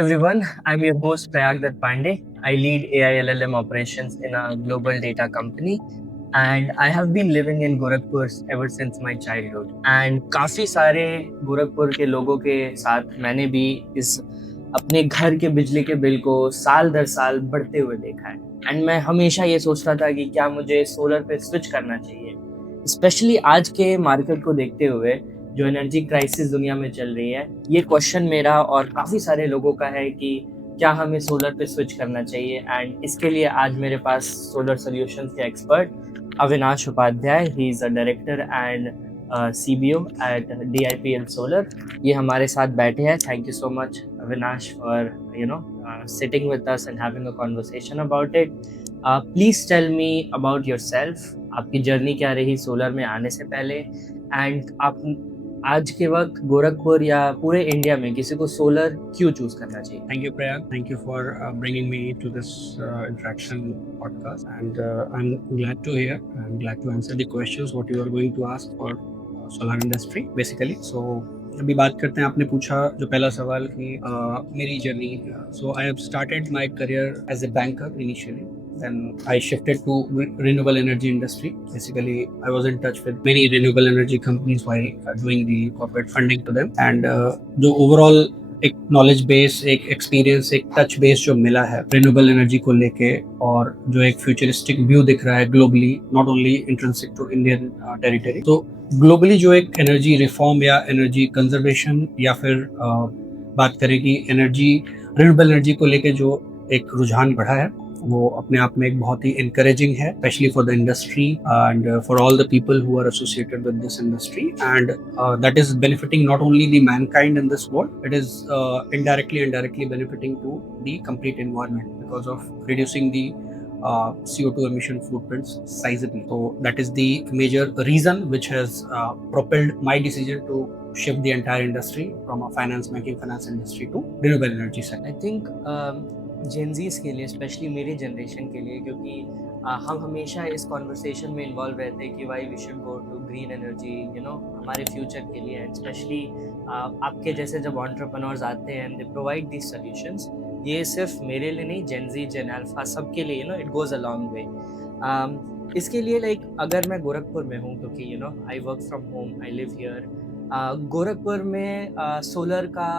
everyone, I'm your host Prayag Dutt Pandey. I lead AI LLM operations in a global data company and I have been living in Gorakhpur ever since my childhood. And काफ़ी सारे गोरखपुर के लोगों के साथ मैंने भी इस अपने घर के बिजली के बिल को साल दर साल बढ़ते हुए देखा है एंड मैं हमेशा ये सोचता था कि क्या मुझे सोलर पे स्विच करना चाहिए, स्पेशली आज के मार्केट को देखते हुए जो एनर्जी क्राइसिस दुनिया में चल रही है। ये क्वेश्चन मेरा और काफ़ी सारे लोगों का है कि क्या हमें सोलर पे स्विच करना चाहिए एंड इसके लिए आज मेरे पास सोलर सॉल्यूशंस के expert Avinash Upadhyay, he is a director and CBO at DIPL solar, ये हमारे साथ बैठे हैं। Thank you so much Avinash for sitting with us and having a conversation about it. Please tell me about yourself. आपकी journey क्या रही solar में आने से पहले एंड आप आज के वक्त गोरखपुर या पूरे इंडिया में किसी को सोलर क्यों चूज करना चाहिए? Thank you, Prayag. Thank you for bringing me to this interaction podcast, and I'm glad to hear. I'm glad to answer the questions what you are going to ask for solar industry, basically. So अभी बात करते हैं, आपने पूछा जो पहला सवाल कि मेरी journey. So I have started my career as a banker initially, then I shifted to renewable energy industry. Basically, I was in touch with many renewable energy companies while doing the corporate funding to them, and जो overall एक knowledge base, एक experience, एक touch base जो मिला है renewable energy को लेके, और जो एक फ्यूचरिस्टिक व्यू दिख रहा है globally, not only intrinsic to Indian territory, तो ग्लोबली जो एक एनर्जी रिफॉर्म या एनर्जी कंजर्वेशन या फिर बात करें कि एनर्जी रिन्यूएबल एनर्जी को लेके जो एक रुझान बढ़ा है, वो अपने आप में एक बहुत ही encouraging है, specially for the industry and for all the people who are associated with this industry, and that is benefiting not only the mankind in this world, it is indirectly and directly benefiting to the complete environment because of reducing the CO2 emission footprints sizably. So that is the major reason which has propelled my decision to shift the entire industry from a banking finance industry to renewable energy sector. I think Gen Zs के लिए, specially मेरी generation के लिए, क्योंकि हम हमेशा इस conversation में इन्वॉल्व रहते हैं कि why we should go to green energy, हमारे फ्यूचर के लिए, एंड स्पेशली आपके जैसे जब एंटरप्रेन्योर्स आते हैं and they provide these solutions, ये सिर्फ मेरे लिए नहीं, जेनजी, जेन अल्फा, सबके लिए it goes a long way. इसके लिए अगर मैं गोरखपुर में हूँ, क्योंकि I work from home, I live here, Gorakhpur में सोलर का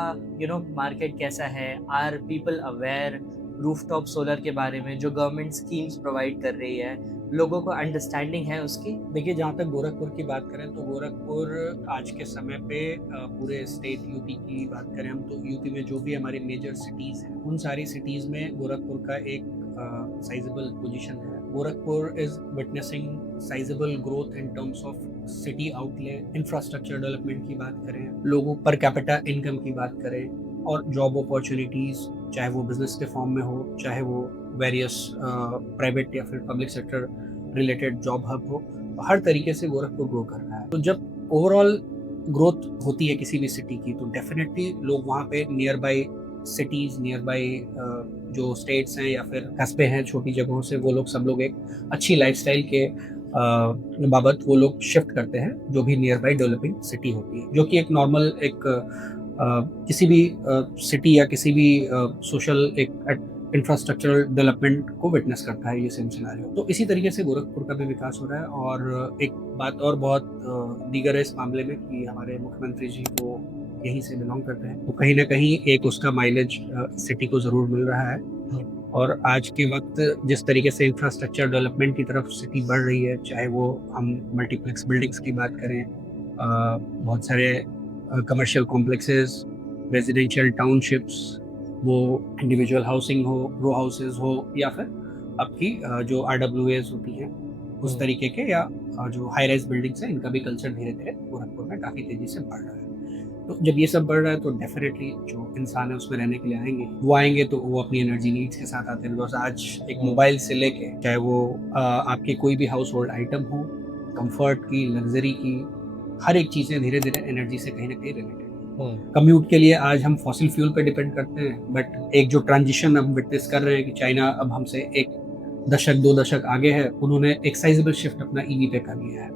मार्केट कैसा है? Are people aware rooftop solar के बारे में जो गवर्नमेंट स्कीम्स प्रोवाइड कर रही है? लोगों को अंडरस्टैंडिंग है उसकी? देखिए, जहाँ तक गोरखपुर की बात करें तो गोरखपुर आज के समय पे पूरे स्टेट यूपी की बात करें हम, तो यूपी में जो भी हमारे मेजर सिटीज़ हैं, उन सारी सिटीज़ में गोरखपुर का एक साइजेबल पोजीशन है। Gorakhpur is witnessing sizeable growth in terms of city outlay, infrastructure development की बात करें, लोगों पर कैपिटा इनकम की बात करें, और जॉब अपॉर्चुनिटीज़, चाहे वो बिजनेस के फॉर्म में हो, चाहे वो वेरियस प्राइवेट या फिर public sector related job hub हो, हर तरीके से गोरखपुर ग्रो कर रहा है। तो जब ओवरऑल ग्रोथ होती है किसी भी सिटी की, तो डेफिनेटली लोग वहाँ पे near by cities, near by जो स्टेट्स हैं या फिर कस्बे हैं छोटी जगहों से, वो लोग सब लोग एक अच्छी लाइफस्टाइल के बाबत वो लोग शिफ्ट करते हैं जो भी नियर बाई डेवलपिंग सिटी होती है, जो कि एक नॉर्मल एक किसी भी सिटी या किसी भी सोशल एक इंफ्रास्ट्रक्चरल डेवलपमेंट को विटनेस करता है ये सेम सिनेरियो। तो इसी तरीके से गोरखपुर का भी विकास हो रहा है। और एक बात और बहुत दीगर है इस मामले में कि हमारे मुख्यमंत्री जी को यहीं से बिलोंग करते हैं, तो कहीं ना कहीं एक उसका माइलेज सिटी को ज़रूर मिल रहा है। और आज के वक्त जिस तरीके से इंफ्रास्ट्रक्चर डेवलपमेंट की तरफ सिटी बढ़ रही है, चाहे वो हम मल्टीप्लेक्स बिल्डिंग्स की बात करें, बहुत सारे कमर्शियल कॉम्प्लेक्सेस, रेजिडेंशियल टाउनशिप्स, वो इंडिविजुअल हाउसिंग हो, रो हाउसेज हो, या फिर आपकी जो RWAs होती हैं उस तरीके के, या जो हाई राइज बिल्डिंग्स हैं, इनका भी कल्चर धीरे धीरे गोरखपुर में काफ़ी तेज़ी से बढ़ रहा है। तो जब ये सब बढ़ रहा है तो डेफिनेटली जो इंसान है उसमें रहने के लिए आएंगे तो वो अपनी एनर्जी नीड्स के साथ आते हैं। बिकॉज आज एक मोबाइल से लेके चाहे वो आपके कोई भी हाउस होल्ड आइटम हो, कंफर्ट की, लग्जरी की, हर एक चीज़ें धीरे धीरे एनर्जी से कहीं ना कहीं रिलेटेड। कम्यूट के लिए आज हम फॉसिल फ्यूल पे डिपेंड करते हैं, बट एक जो ट्रांजिशन अब विटनेस कर रहे हैं कि चाइना अब हमसे एक दशक 2 दशक आगे है, उन्होंने एक साइजेबल शिफ्ट अपना EV पे कर लिया है।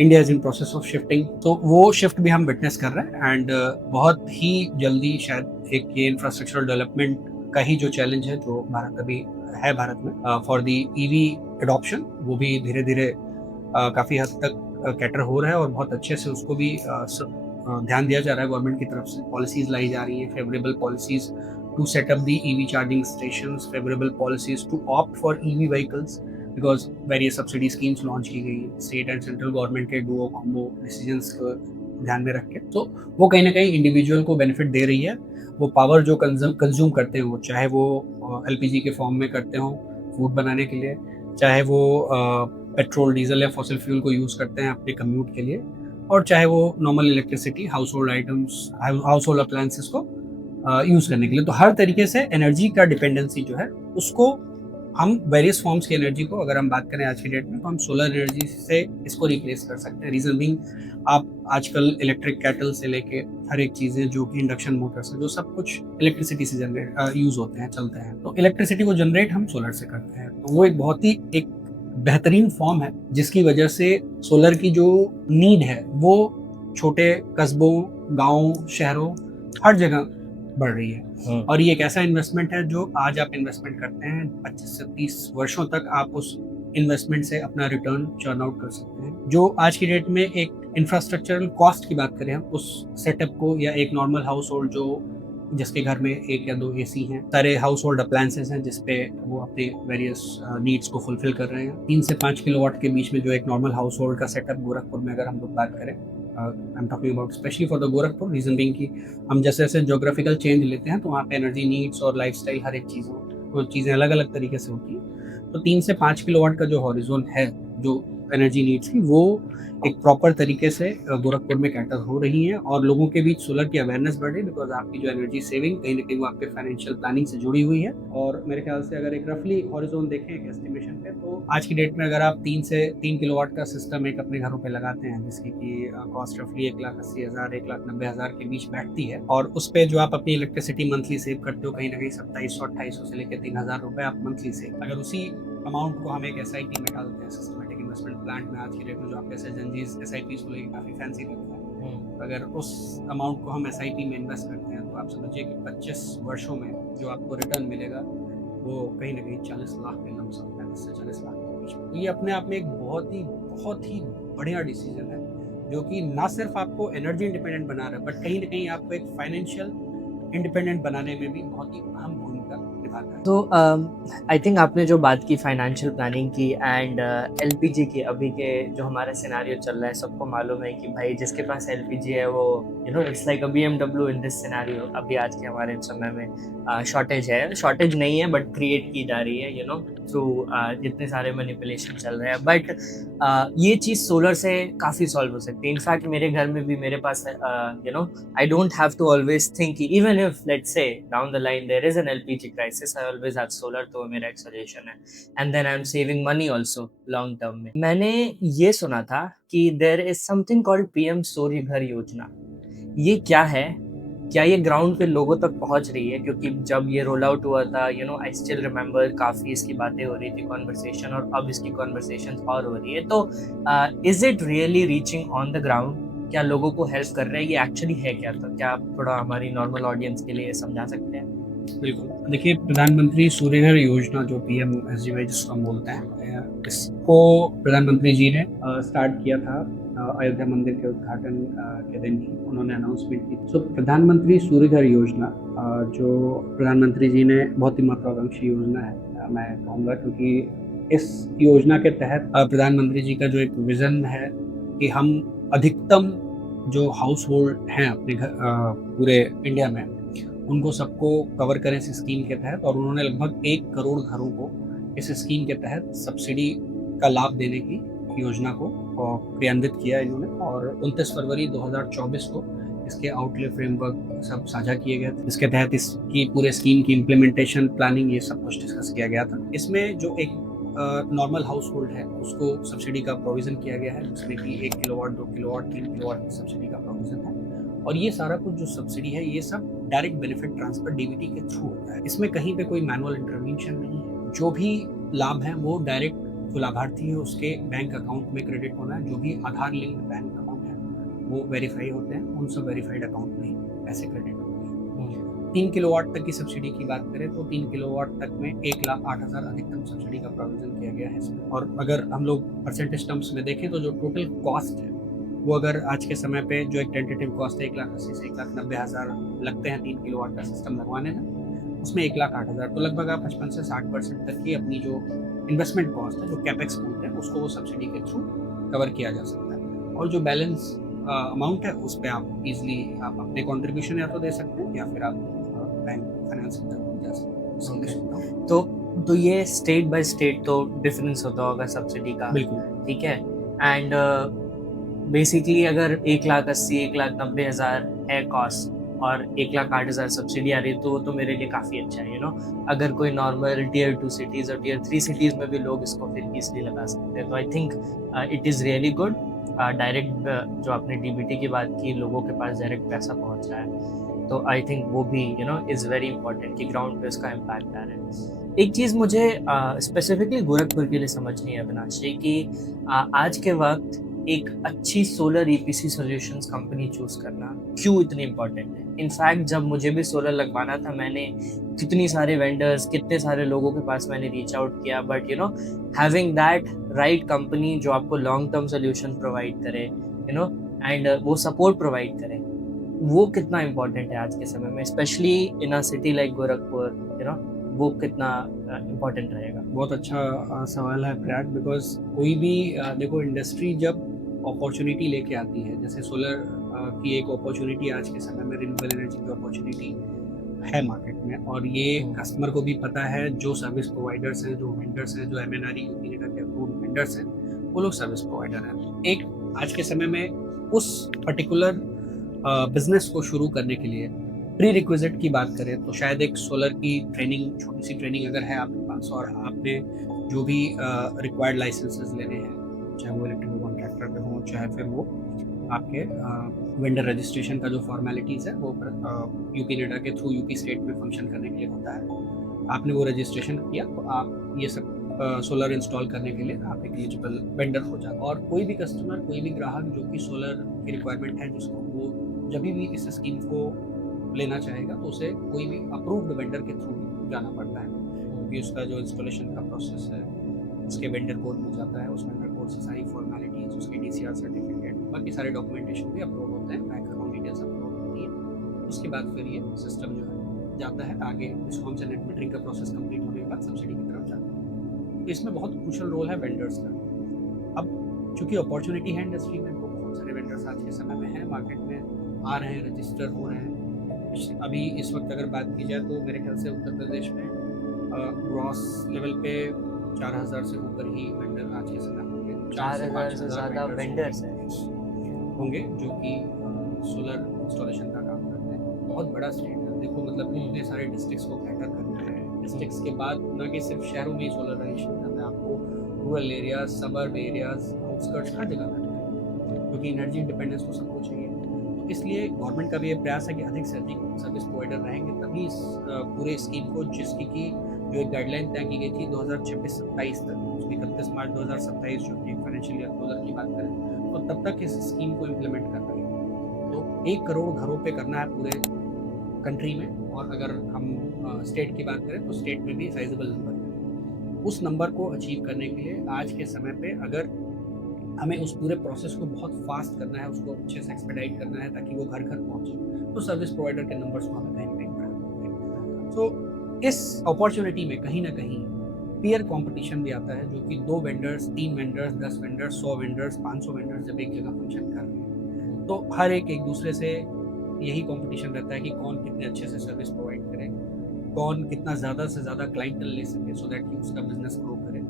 India is in process of shifting, तो वो शिफ्ट भी हम विटनेस कर रहे हैं। एंड बहुत ही जल्दी शायद एक ये इंफ्रास्ट्रक्चरल डेवलपमेंट का ही जो चैलेंज है जो भारत अभी है भारत में फॉर द ईवी एडॉप्शन, वो भी धीरे धीरे काफ़ी हद तक कैटर हो रहा है और बहुत अच्छे से उसको भी ध्यान दिया जा रहा है गवर्नमेंट की तरफ से। पॉलिसीज लाई जा रही हैं, favourable policies to set up the EV charging stations, favourable policies to opt for EV vehicles, because various subsidy schemes launch की गई स्टेट एंड सेंट्रल गवर्नमेंट के डुओ कॉम्बो डिसीजंस को ध्यान में रख के। तो वो कहीं ना कहीं इंडिविजुअल को बेनिफिट दे रही है। वो पावर जो कंज्यूम करते हैं, वो चाहे वो एलपीजी के फॉर्म में करते हों फूड बनाने के लिए, चाहे वो पेट्रोल डीजल या फॉसिल फ्यूल को यूज़ करते हैं अपने कम्यूट के लिए, और चाहे वो normal electricity house hold items house hold appliances को यूज़ करने के लिए। तो हर तरीके से एनर्जी का डिपेंडेंसी जो है उसको हम वेरियस फॉर्म्स की एनर्जी को, अगर हम बात करें आज की डेट में, तो हम सोलर एनर्जी से इसको रिप्लेस कर सकते हैं। रीज़न बीइंग, आप आजकल इलेक्ट्रिक कैटल से लेके हर एक चीज़ें जो कि इंडक्शन मोटर्स है, जो सब कुछ इलेक्ट्रिसिटी से जनरेट यूज़ होते हैं, चलते हैं। तो इलेक्ट्रिसिटी को जनरेट हम सोलर से करते हैं। तो वो एक बहुत ही एक बेहतरीन फॉर्म है जिसकी वजह से सोलर की जो नीड है वो छोटे कस्बों, गाँव, शहरों, हर जगह बढ़ रही है। और ये एक ऐसा इन्वेस्टमेंट है जो आज आप इन्वेस्टमेंट करते हैं, 25 से 30 वर्षों तक आप उस इन्वेस्टमेंट से अपना रिटर्न चर्न आउट कर सकते हैं। जो आज की डेट में एक इंफ्रास्ट्रक्चरल कॉस्ट की बात करें हम, उस सेटअप को, या एक नॉर्मल हाउस होल्ड जो जिसके घर में 1 या 2 एसी हैं, सारे हाउस होल्ड अप्लायंसेस हैं जिसपे वो अपने वेरियस नीड्स को फुलफिल कर रहे हैं, 3 से 5 किलोवाट के बीच में जो एक नॉर्मल हाउस होल्ड का सेटअप गोरखपुर में अगर हम लोग बात करें, I am talking about specially for the Gorakhpur, reason being कि हम जैसे जैसे जोग्राफिकल चेंज लेते हैं तो वहाँ पे एनर्जी नीड्स और लाइफस्टाइल हर एक चीज़ों वो चीज़ें अलग अलग तरीके से होती हैं। तो 3 से 5 किलोवाट का जो हॉरिजॉन है, जो एनर्जी नीड्स की, वो एक प्रॉपर तरीके से गोरखपुर में कैटर हो रही हैं और लोगों के बीच सोलर की अवेयरनेस बढ़ रही है, बिकॉज आपकी जो एनर्जी सेविंग कहीं ना कहीं वो आपके फाइनेंशियल प्लानिंग से जुड़ी हुई है। और मेरे ख्याल से अगर एक रफली हॉरिजॉन देखें एक एस्टिमेशन पे, तो आज की डेट में अगर आप 3 किलोवाट का सिस्टम एक अपने घरों पे लगाते हैं, जिसकी की कॉस्ट रफली 1,80,000 1,90,000 के बीच बैठती है, और उस पर जो आप अपनी इलेक्ट्रिसिटी मंथली सेव करते हो, कहीं ना कहीं 2700-2800 से लेकर 3,000 रुपये आप मंथली सेव, अगर उसी अमाउंट को हम एक SIP में डालते हैं, सिस्टमेटिक इन्वेस्टमेंट प्लान में, आज की डेट में जो आप SIPs को लेकर काफ़ी फैंसी लगता है, अगर उस अमाउंट को हम SIP में इन्वेस्ट करते हैं, तो आप समझिए कि 25 वर्षों में जो आपको रिटर्न मिलेगा वो कहीं ना कहीं 40 लाख के लमसम, 35 से 40 लाख के बीच में। ये अपने आप में एक बहुत ही बढ़िया डिसीजन है, जो कि ना सिर्फ आपको एनर्जी इंडिपेंडेंट बना रहा है, बट कहीं ना कहीं आपको एक फाइनेंशियल इंडिपेंडेंट बनाने में भी बहुत ही अहम भूमिका निभाता है। तो आई थिंक आपने जो बात की फाइनेंशियल प्लानिंग की एंड LPG की, अभी के जो हमारा सिनेरियो चल रहा है, सबको मालूम है कि भाई जिसके पास LPG है वो it's like a BMW in this scenario. अभी आज के हमारे समय में शॉर्टेज है, शॉर्टेज नहीं है बट क्रिएट की जा रही है थ्रू जितने सारे मैनिपुलेशन चल रहे हैं। बट ये चीज़ सोलर से काफ़ी सॉल्व हो सकती है। इनफैक्ट मेरे घर में भी मेरे पास I don't have to always think कि even if let's say down the line there is an LPG crisis, I always have solar. तो मेरा एक सजेशन है, and then I am saving money also long term में। मैंने ये सुना था कि there is something called PM Surya Ghar Yojana. ये क्या है, क्या ये ग्राउंड पे लोगों तक पहुंच रही है? क्योंकि जब ये रोल आउट हुआ था, आई स्टिल रिमेंबर, काफ़ी इसकी बातें हो रही थी, कॉन्वर्सेशन, और अब इसकी कॉन्वर्सेशन और हो रही है। तो is it really reaching on the ground? क्या लोगों को हेल्प कर रहा है? ये एक्चुअली है क्या? तो क्या आप थोड़ा हमारी नॉर्मल ऑडियंस के लिए समझा सकते हैं? बिल्कुल, देखिए, प्रधानमंत्री सूर्य घर योजना जो PMSGY जिसको हम बोलते हैं, इसको प्रधानमंत्री जी ने स्टार्ट किया था अयोध्या मंदिर के उद्घाटन के दिन ही उन्होंने अनाउंसमेंट की। तो प्रधानमंत्री सूर्य घर योजना जो प्रधानमंत्री जी ने, बहुत ही महत्वाकांक्षी योजना है मैं कहूँगा, क्योंकि इस योजना के तहत प्रधानमंत्री जी का जो एक विज़न है कि हम अधिकतम जो हाउस होल्ड हैं अपने घर पूरे इंडिया में, उनको सबको कवर करें इस स्कीम के तहत। और उन्होंने लगभग 1 करोड़ घरों को इस स्कीम के तहत सब्सिडी का लाभ देने की योजना को क्रियान्वित किया इन्होंने। और 29 फरवरी 2024 को इसके आउटले फ्रेमवर्क सब साझा किए गए थे। इसके तहत इसकी पूरे स्कीम की इम्प्लीमेंटेशन, प्लानिंग, ये सब कुछ डिस्कस किया गया था। इसमें जो एक नॉर्मल हाउस होल्ड है उसको सब्सिडी का प्रोविज़न किया गया है, जिसमें कि 1 किलोवाट, 2 किलोवाट, 3 किलोवाट की सब्सिडी का प्रोविज़न है। और ये सारा कुछ जो सब्सिडी है, ये सब डायरेक्ट बेनिफिट ट्रांसफर DBT के थ्रू होता है। इसमें कहीं पे कोई मैनुअल इंटरवेंशन नहीं है। जो भी लाभ है वो डायरेक्ट जो लाभार्थी है उसके बैंक अकाउंट में क्रेडिट होना है। जो भी आधार लिंक्ड बैंक अकाउंट है वो वेरीफाई होते हैं, उन सब वेरीफाइड अकाउंट में ही पैसे क्रेडिट होते हैं। 3 किलोवाट तक की सब्सिडी की बात करें तो 3 किलोवाट तक में 1,08,000 अधिकतम सब्सिडी का प्रोविजन किया गया है इसमें। और अगर हम लोग परसेंटेज टर्म्स में देखें तो जो टोटल कॉस्ट है वो अगर आज के समय पे जो एक टेंटेटिव कॉस्ट है 1,80,000 से 1,90,000 लगते हैं 3 किलोवाट का सिस्टम लगवाने में, उसमें 1,08,000 तो लगभग आप 55 से 60% तक की अपनी जो इन्वेस्टमेंट कॉस्ट है, जो कैपेक्स बोलते हैं, उसको वो सब्सिडी के थ्रू कवर किया जा सकता है। और जो बैलेंस अमाउंट है उस पर आप इजीली आप अपने कंट्रीब्यूशन या तो दे सकते हैं या फिर आप बैंक फाइनेंस की तरफ जा सकते हैं। तो ये स्टेट बाय स्टेट तो डिफरेंस होता होगा सब्सिडी का, बिल्कुल ठीक है। एंड बेसिकली अगर 1,80,000 1,90,000 है कॉस्ट और 1,08,000 सब्सिडी आ रही है तो वो तो मेरे लिए काफ़ी अच्छा है, अगर कोई नॉर्मल टियर 2 सिटीज़ और टियर 3 सिटीज़ में भी लोग इसको फिर ईजिली लगा सकते हैं, तो I think it is really good. Direct जो आपने डीबीटी की बात की, लोगों के पास डायरेक्ट पैसा पहुंच रहा है, तो आई थिंक वो भी इज़ वेरी इंपॉर्टेंट कि ग्राउंड पे उसका इम्पैक्ट आ रहा है। एक चीज़ मुझे स्पेसिफिकली गोरखपुर के लिए समझनी है अविनाश जी कि आज के वक्त एक अच्छी solar EPC solutions company choose करना क्यों इतनी इम्पोर्टेंट है। इनफैक्ट जब मुझे भी सोलर लगवाना था, मैंने कितनी सारे वेंडर्स, कितने सारे लोगों के पास मैंने रीच आउट किया, but having that right company जो आपको लॉन्ग टर्म सोल्यूशन प्रोवाइड करे, एंड वो सपोर्ट प्रोवाइड करे, वो कितना इम्पोर्टेंट है आज के समय में, specially in a city like Gorakhpur, वो कितना इम्पोर्टेंट रहेगा। बहुत अच्छा सवाल है प्रयाग, बिकॉज कोई भी देखो इंडस्ट्री जब अपॉर्चुनिटी लेके आती है, जैसे सोलर की एक अपॉर्चुनिटी आज के समय में रिन्यूएबल एनर्जी की अपॉर्चुनिटी है मार्केट में, और ये कस्टमर को भी पता है, जो सर्विस प्रोवाइडर्स हैं, जो वेंडर्स हैं, जो एमएनआरई के अप्रूव्ड वेंडर्स हैं, वो लोग सर्विस प्रोवाइडर हैं। एक आज के समय में उस पर्टिकुलर बिजनेस को शुरू करने के लिए प्री रिक्विजिट की बात करें तो शायद एक सोलर की ट्रेनिंग, छोटी सी ट्रेनिंग अगर है आपके पास और आपने जो भी रिक्वायर्ड लाइसेंसेस लेने हैं, चाहे वो इलेक्ट्रिकल कॉन्ट्रैक्टर पे हों, चाहे फिर वो आपके वेंडर रजिस्ट्रेशन का जो फॉर्मेलिटीज़ है वो यूपी नेडा के थ्रू यूपी स्टेट में फंक्शन करने के लिए होता है। आपने वो रजिस्ट्रेशन किया तो आप ये सब सोलर इंस्टॉल करने के लिए आप एक एलिजिबल वेंडर हो जाते हैं। और कोई भी कस्टमर, कोई भी ग्राहक जो कि सोलर की रिक्वायरमेंट है, जिसको वो जब भी इस स्कीम को लेना चाहेगा तो उसे कोई भी अप्रूव्ड वेंडर के थ्रू जाना पड़ता है, क्योंकि उसका जो इंस्टॉलेशन का प्रोसेस है उसके वेंडर कोड में जाता है, उस वेंडर कोड से सारी फॉर्मेलिटीज, उसके डीसीआर सर्टिफिकेट, बाकी सारे डॉक्यूमेंटेशन भी अपलोड होते हैं, बैंक अकाउंट डिटेल्स अपलोड होती है। उसके बाद फिर ये सिस्टम जो है जाता है आगे, डिस्कॉम से नेट मीटरिंग का प्रोसेस कंप्लीट होने के बाद सब्सिडी की तरफ जाता है। तो इसमें बहुत क्रूशियल रोल है वेंडर्स का। अब चूँकि अपॉर्चुनिटी है इंडस्ट्री में, तो बहुत सारे वेंडर्स आज के समय में हैं, मार्केट में आ रहे हैं, रजिस्टर हो रहे हैं। अभी इस वक्त अगर बात की जाए तो मेरे ख्याल से उत्तर प्रदेश में ग्रॉस लेवल पे 4,000 से ऊपर ही वेंडर आज के समय होंगे, 4,000 से ज़्यादा वेंडर्स होंगे जो कि सोलर इंस्टॉलेशन का काम करते हैं। बहुत बड़ा स्टेट है, देखो मतलब इतने सारे डिस्ट्रिक्ट्स को कैटर करना है। डिस्ट्रिक्ट्स के बाद न कि सिर्फ शहरों में ही सोलराइजेशन करना है, आपको rural areas, suburb areas, outskirts हर जगह करना है, क्योंकि एनर्जी इंडिपेंडेंस तो सबको चाहिए। इसलिए गवर्नमेंट का भी ये प्रयास है कि अधिक से अधिक सर्विस प्रोवाइडर रहेंगे, तभी इस पूरे स्कीम को, जिसकी की जो एक गाइडलाइन तय की गई थी 2026-27 तक, उसकी 31 मार्च 2027 जो कि फाइनेंशियल ईयर क्लोजर की बात करें, तो तब तक इस स्कीम को इम्प्लीमेंट कर रहे हैं। तो 1 करोड़ घरों पे करना है पूरे कंट्री में, और अगर हम स्टेट की बात करें तो स्टेट में भी साइजेबल नंबर है। उस नंबर को अचीव करने के लिए आज के समय पे अगर हमें उस पूरे प्रोसेस को बहुत फास्ट करना है, उसको अच्छे से एक्सपेडाइट करना है ताकि वो घर घर पहुंचे, तो सर्विस प्रोवाइडर के नंबर्स को हमें कहीं ना कहीं बढ़ाना होगा। सो इस अपॉर्चुनिटी में कहीं ना कहीं पीयर कंपटीशन भी आता है, जो कि 2 vendors, 3 vendors, 10 vendors, 100 vendors, 500 vendors जब एक जगह फंक्शन कर रहे हैं, तो हर एक दूसरे से यही कंपटीशन रहता है कि कौन कितने अच्छे से सर्विस प्रोवाइड करे, कौन कितना ज़्यादा से ज़्यादा क्लाइंटल ले सके, सो दैट कि उसका बिजनेस ग्रो करे।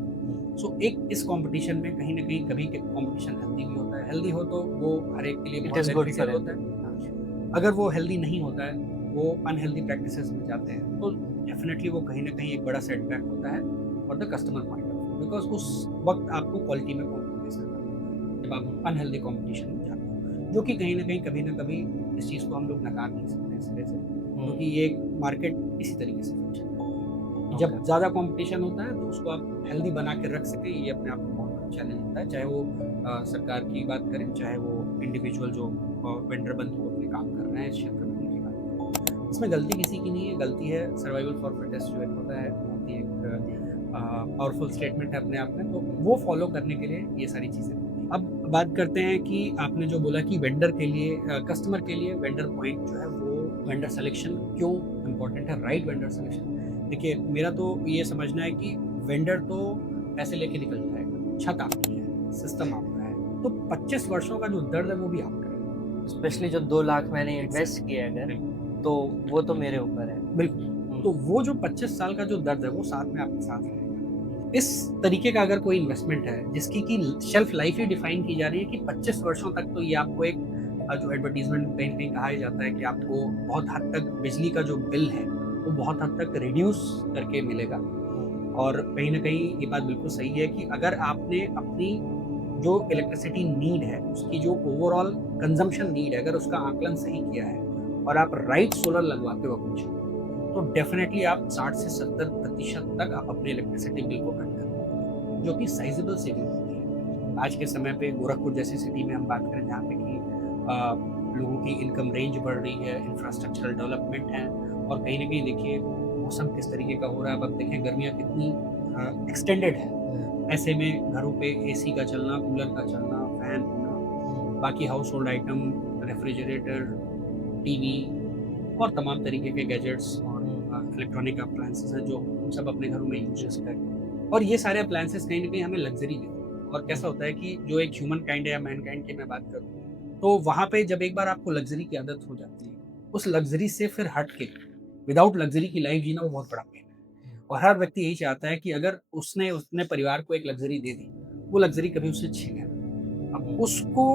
सो एक इस कंपटीशन में कहीं ना कहीं कभी कंपटीशन हेल्दी भी होता है, हेल्दी हो तो वो हर एक के लिए बहुत बेनिफिशियल होता है। अगर वो हेल्दी नहीं होता है, वो अनहेल्दी प्रैक्टिसेस में जाते हैं, तो डेफिनेटली वो कहीं ना कहीं एक बड़ा सेटबैक होता है for the customer point of view, because उस वक्त आपको क्वालिटी में कॉम्प्रोमाइज करना पड़ता है जब आप अनहेल्दी कॉम्पिटिशन में जाते हो, जो कि कहीं ना कभी इस चीज़ को हम लोग नकार नहीं सकते इस तरह से, क्योंकि ये मार्केट इसी तरीके से फंक्शन करता है। जब Okay. ज़्यादा कंपटीशन होता है तो उसको आप हेल्दी बना के रख सकें, ये अपने आप में बहुत बड़ा चैलेंज होता है, चाहे वो सरकार की बात करें, चाहे वो इंडिविजुअल जो वेंडर बंधु अपने काम कर रहे हैं इस क्षेत्र में उनकी बात करें। इसमें गलती किसी की नहीं है, गलती है सर्वाइवल फॉर फिटेस्ट जो एक होता है, बहुत ही एक पावरफुल स्टेटमेंट है अपने आप में, तो वो फॉलो करने के लिए ये सारी चीज़ें। अब बात करते हैं कि आपने जो बोला कि वेंडर के लिए कस्टमर के लिए वेंडर पॉइंट जो है वो वेंडर सिलेक्शन क्यों इम्पोर्टेंट है, राइट वेंडर सिलेक्शन। देखिए मेरा तो ये समझना है कि वेंडर तो पैसे लेके निकल जाएगा, छत आपकी है, सिस्टम आपका है, तो 25 वर्षों का जो दर्द है वो भी आपका है। स्पेशली जो 2 लाख मैंने इन्वेस्ट किया अगर, बिल्कुल तो वो तो मेरे ऊपर है। बिल्कुल। तो वो जो 25 साल का जो दर्द है वो साथ में आपके साथ रहेगा। इस तरीके का अगर कोई इन्वेस्टमेंट है जिसकी की शेल्फ लाइफ ही डिफाइन की जा रही है कि 25 वर्षों तक, तो ये आपको एक जो एडवर्टाइजमेंट कहीं न कहीं कहा ही जाता है कि आपको बहुत हद तक बिजली का जो बिल है वो बहुत हद तक रिड्यूस करके मिलेगा। और कहीं न कहीं ये बात बिल्कुल सही है कि अगर आपने अपनी जो इलेक्ट्रिसिटी नीड है, उसकी जो ओवरऑल कंज़म्पशन नीड है, अगर उसका आकलन सही किया है और आप राइट सोलर लगवाते हो अपनी छत पे, तो डेफ़िनेटली आप 60 से 70% तक आप अपने इलेक्ट्रिसिटी बिल को कट कर पाओगे, जो कि साइज़ेबल सेविंग होती है। आज के समय पे गोरखपुर जैसी सिटी में हम बात करें जहाँ पे कि लोगों की इनकम रेंज बढ़ रही है, इंफ्रास्ट्रक्चरल डेवलपमेंट है, और कहीं न कहीं देखिए मौसम किस तरीके का हो रहा है। अब देखें गर्मियाँ कितनी एक्सटेंडेड है। ऐसे में घरों पे एसी का चलना, कूलर का चलना, फैन होना, बाकी house hold item, refrigerator, TV और तमाम तरीके के गैजेट्स और इलेक्ट्रॉनिक अप्लायंसेस हैं जो हम सब अपने घरों में यूज़ करते हैं। और ये सारे अप्लायंसेस कहीं न कहीं हमें लग्ज़री देते हैं। और कैसा होता है कि जो एक ह्यूमन काइंड है या मैनकाइंड की मैं बात करूँ, तो वहाँ पे जब एक बार आपको लग्ज़री की आदत हो जाती है, उस लग्ज़री से फिर हट के विदाउट लग्ज़री की लाइफ़ जीना वो बहुत बड़ा पेन है। और हर व्यक्ति यही चाहता है कि अगर उसने अपने परिवार को एक लग्ज़री दे दी, वो लग्ज़री कभी उससे छीने ना। अब उसको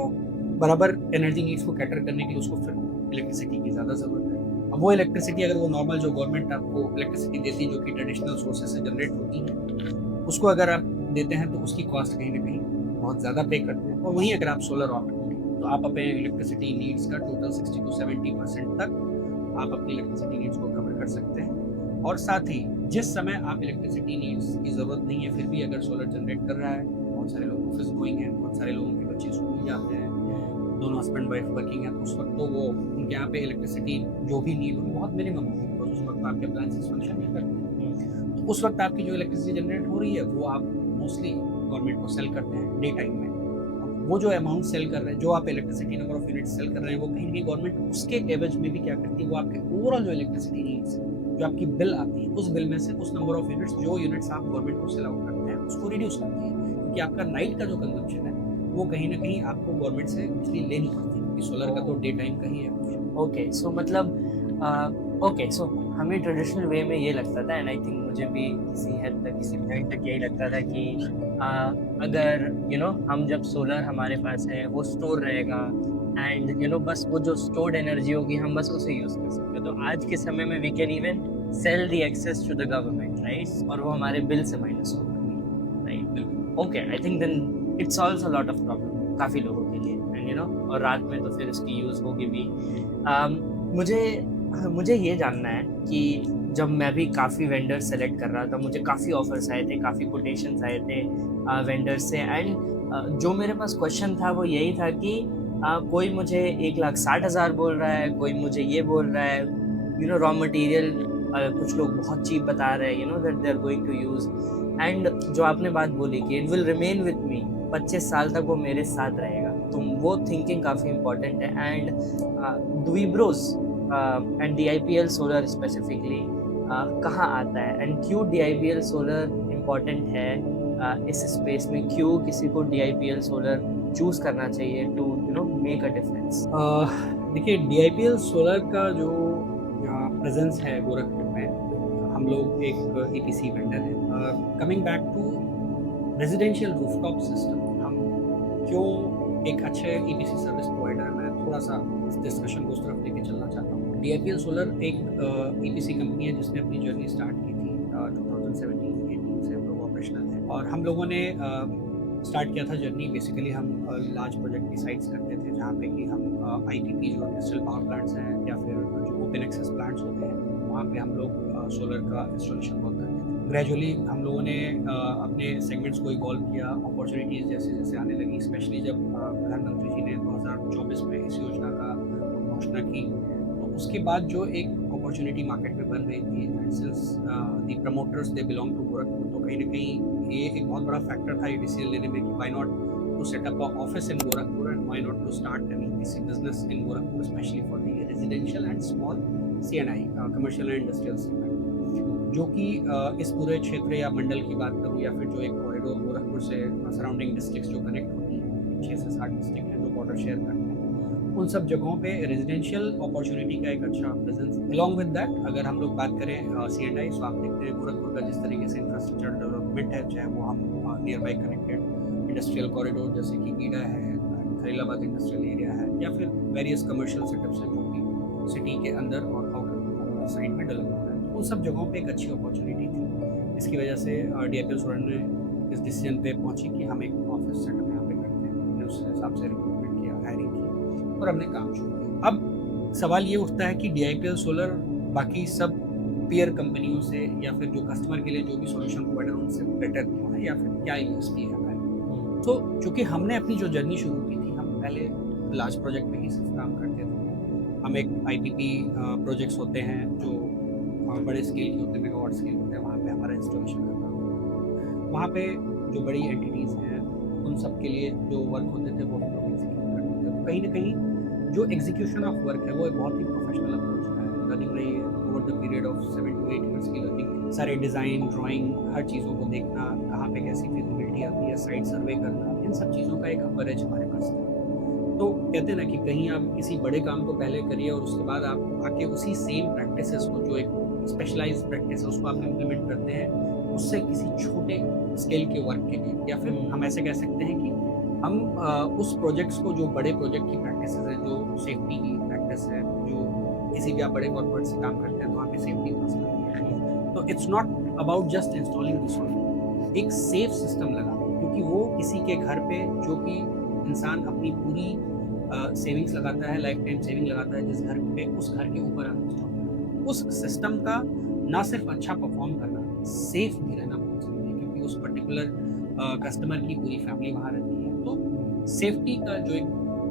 बराबर एनर्जी नीड्स को कैटर करने के लिए उसको फिर इलेक्ट्रिसिटी की ज़्यादा ज़रूरत है। अब वो इलेक्ट्रिसिटी अगर वो नॉर्मल जो गवर्नमेंट आपको इलेक्ट्रिसिटी देती है, जो कि ट्रेडिशनल सोर्सेज़ से जनरेट होती है, उसको अगर आप देते हैं तो उसकी कॉस्ट कहीं न कहीं बहुत ज़्यादा पे करते हैं। और वहीं अगर आप सोलर ऑप्ट करें, तो आप अपने इलेक्ट्रिसिटी नीड्स का टोटल 60 टू 70% तक आप अपनी इलेक्ट्रिसिटी नीड्स को कवर कर सकते हैं। और साथ ही जिस समय आप इलेक्ट्रिसिटी नीड्स की ज़रूरत नहीं है, फिर भी अगर सोलर जनरेट कर रहा है, बहुत सारे लोग ऑफ़िस गोइंग हैं, बहुत सारे लोगों के बच्चे स्कूल जाते हैं, दोनों हस्बैंड वाइफ वर्किंग है, तो उस वक़्त तो वो उनके यहाँ पे इलेक्ट्रिसिटी जो भी नीड होगी बहुत मिनिमम होगी, बिकॉज़ उस वक़्त आपके अप्लायंसेस फंक्शन नहीं करते हैं। तो उस वक़्त आपकी जो इलेक्ट्रिसिटी जनरेट हो रही है वो आप मोस्टली गवर्नमेंट को सेल करते हैं डे टाइम में। अब वो जो अमाउंट सेल कर रहे हैं, जो आप electricity number of units sale कर रहे हैं, वो कहीं न कहीं गवर्नमेंट उसके एवज में भी क्या करती है, वो आपके ओवरऑल जो इलेक्ट्रिसिटी नीड्स है, जो आपकी बिल आती है, उस बिल में से उस नंबर ऑफ यूनिट्स जो यूनिट्स आप गवर्नमेंट को सेल आउट करते हैं, उसको रिड्यूस करती है। क्योंकि आपका नाइट का जो कंज़म्पशन है, वो कहीं न कहीं आपको गवर्नमेंट से बिजली लेनी पड़ती है, क्योंकि सोलर का तो डे टाइम का ही है। ओके, सो मतलब ओके, सो हमें ट्रेडिशनल वे में ये लगता था, एंड आई थिंक मुझे भी किसी हद तक, किसी पॉइंट तक यही लगता था कि अगर हम जब सोलर हमारे पास है वो स्टोर रहेगा, एंड बस वो जो स्टोर्ड एनर्जी होगी हम बस उसे यूज़ कर सकते हैं। तो आज के समय में we can even sell the excess to the government, right? और वो हमारे बिल से माइनस होगा, right? Okay, I think then it solves a lot of problem काफ़ी लोगों के लिए, एंड और रात में तो फिर उसकी यूज़ होगी भी। मुझे ये जानना है कि जब मैं भी काफ़ी वेंडर सेलेक्ट कर रहा था, मुझे काफ़ी ऑफ़र्स आए थे, काफ़ी कोटेशंस आए थे वेंडर्स से, एंड जो मेरे पास क्वेश्चन था वो यही था कि कोई मुझे 1,60,000 बोल रहा है, कोई मुझे ये बोल रहा है, रॉ मटेरियल कुछ लोग बहुत चीप बता रहे हैं, that they are going to use, and जो आपने बात बोली कि it will remain with me, 25 साल तक वो मेरे साथ रहेगा, तो वो थिंकिंग काफ़ी इम्पोर्टेंट है। एंड द्वीब्रोस एंड DIPL सोलर स्पेसिफिकली कहाँ आता है, एंड क्यों DIPL सोलर इम्पोर्टेंट है इस स्पेस में, क्यों किसी को DIPL सोलर चूज़ करना चाहिए टू मेक अ डिफरेंस? देखिए DIPL सोलर का जो प्रेजेंस है गोरखपुर में, हम लोग एक EPC वेंडर है। Coming back to residential rooftop system, हम क्यों एक अच्छे EPC सर्विस प्रोवाइडर है, मैं थोड़ा सा इस डिस्कशन को उस तरफ लेके चलना चाहता हूँ। DIPL सोलर एक EPC कंपनी है जिसने अपनी जर्नी स्टार्ट की थी 2017-18 से हम लोग ऑपरेशनल हैं, और हम लोगों ने स्टार्ट किया था जर्नी। बेसिकली हम लार्ज प्रोजेक्ट की साइट्स करते थे जहाँ पे कि हम IPP जो इंडस्ट्रियल पावर प्लांट्स हैं या फिर जो ओपन एक्सेस प्लांट्स होते हैं, वहाँ पे हम लोग सोलर का इंस्टॉलेशन वर्क करते थे। ग्रेजुअली हम लोगों ने अपने सेगमेंट्स को इवॉल्व किया, अपॉर्चुनिटीज़ जैसे जैसे आने लगी, स्पेशली जब प्रधानमंत्री जी ने 2024 में इस योजना का घोषणा की, तो उसके बाद जो एक अपॉर्चुनिटी मार्केट में बन रही थी, and since the promoters they belong to Gorakhpur, तो कहीं न कहीं ये एक बहुत बड़ा फैक्टर था ये डिसीजन लेने में कि why not to set up a office in Gorakhpur and why not to start an EPC business in Gorakhpur, specially for the residential and small CNI, commercial and industrial segment, जो कि इस पूरे क्षेत्र या मंडल की बात करूँ या फिर जो एक कॉरिडोर गोरखपुर से सराउंडिंग डिस्ट्रिक्ट्स जो कनेक्ट होती हैं, 6 से 7 डिस्ट्रिक्ट हैं जो बॉर्डर शेयर करते हैं, उन सब जगहों पे रेजिडेंशियल अपॉर्चुनिटी का एक अच्छा प्रेजेंस। अलॉन्ग विद दैट अगर हम लोग बात करें सीएनआई, तो आप देखते हैं गोरखपुर का जिस तरीके से इंफ्रास्ट्रक्चर डेवलपमेंट है, चाहे वो हम near by connected industrial corridor जैसे कि गीडा है, खलीलाबाद इंडस्ट्रियल एरिया है, या फिर वेरियस कमर्शियल सेटअप्स हैं जो कि सिटी के अंदर और आउटर साइड में डेवलप होता है, उन सब जगहों पे एक अच्छी अपॉर्चुनिटी थी। इसकी वजह से डीआईपीएल सोलन ने इस डिसीजन पे पहुंची कि हम एक ऑफिस सेटअप यहाँ पे करते हैं। हमने उस हिसाब से रिक्रूटमेंट किया, हायरिंग की और हमने काम शुरू किया। अब सवाल ये उठता है कि डीआईपीएल सोलर बाकी सब पीयर कंपनियों से या फिर जो कस्टमर के लिए जो भी सॉल्यूशन प्रोवाइडर उनसे बेटर क्यों है, या फिर क्या यूएसपी है हमारी। तो चूँकि हमने अपनी जो जर्नी शुरू की थी, हम पहले लार्ज प्रोजेक्ट में ही सिर्फ काम करते थे। हम एक आईपीपी प्रोजेक्ट्स होते हैं जो बड़े स्केल के होते हैं, मेगावाट स्केल होते हैं, वहाँ पे हमारा इंस्टॉलेशन करना होता है। वहाँ पे जो बड़ी एंटिटीज़ हैं उन सब के लिए जो वर्क होते थे वो हम लोग एग्जीक्यूट करते थे। तो कहीं ना कहीं जो एग्जीक्यूशन ऑफ वर्क है वो एक बहुत ही प्रोफेशनल अप्रोच है। लर्निंग रही है over the period of 7 to 8 years की लर्निंग, सारे डिज़ाइन, ड्राइंग, हर चीज़ों को देखना, कहाँ पे कैसी फिजिबिलिटी आती है, साइट सर्वे करना, इन सब चीज़ों का एक अपर एज हमारे पास था। तो कहते हैं ना कि कहीं आप किसी बड़े काम को पहले करिए और उसके बाद आप आके उसी सेम प्रैक्टिसेस को, जो एक स्पेशलाइज्ड प्रैक्टिस है, उसको आप इम्प्लीमेंट करते हैं उससे किसी छोटे स्केल के वर्क के लिए, या फिर हम ऐसे कह सकते हैं कि हम उस प्रोजेक्ट्स को, जो बड़े प्रोजेक्ट की प्रैक्टिसेस है, जो सेफ्टी की प्रैक्टिस है, जो किसी भी आप बड़े कॉर्पोरेट से काम करते हैं तो वहाँ पे सेफ्टी मस्ट है। तो it's not about just installing the software, एक सेफ सिस्टम लगा, क्योंकि वो किसी के घर पे, जो कि इंसान अपनी पूरी सेविंग्स लगाता है, लाइफ टाइम सेविंग लगाता है जिस घर पे, उस घर के ऊपर आप इंस्टॉल करें। उस सिस्टम का ना सिर्फ अच्छा परफॉर्म करना, सेफ भी रहना बहुत ज़रूरी है, क्योंकि उस पर्टिकुलर कस्टमर की पूरी फैमिली वहाँ रहती है। तो सेफ्टी का जो एक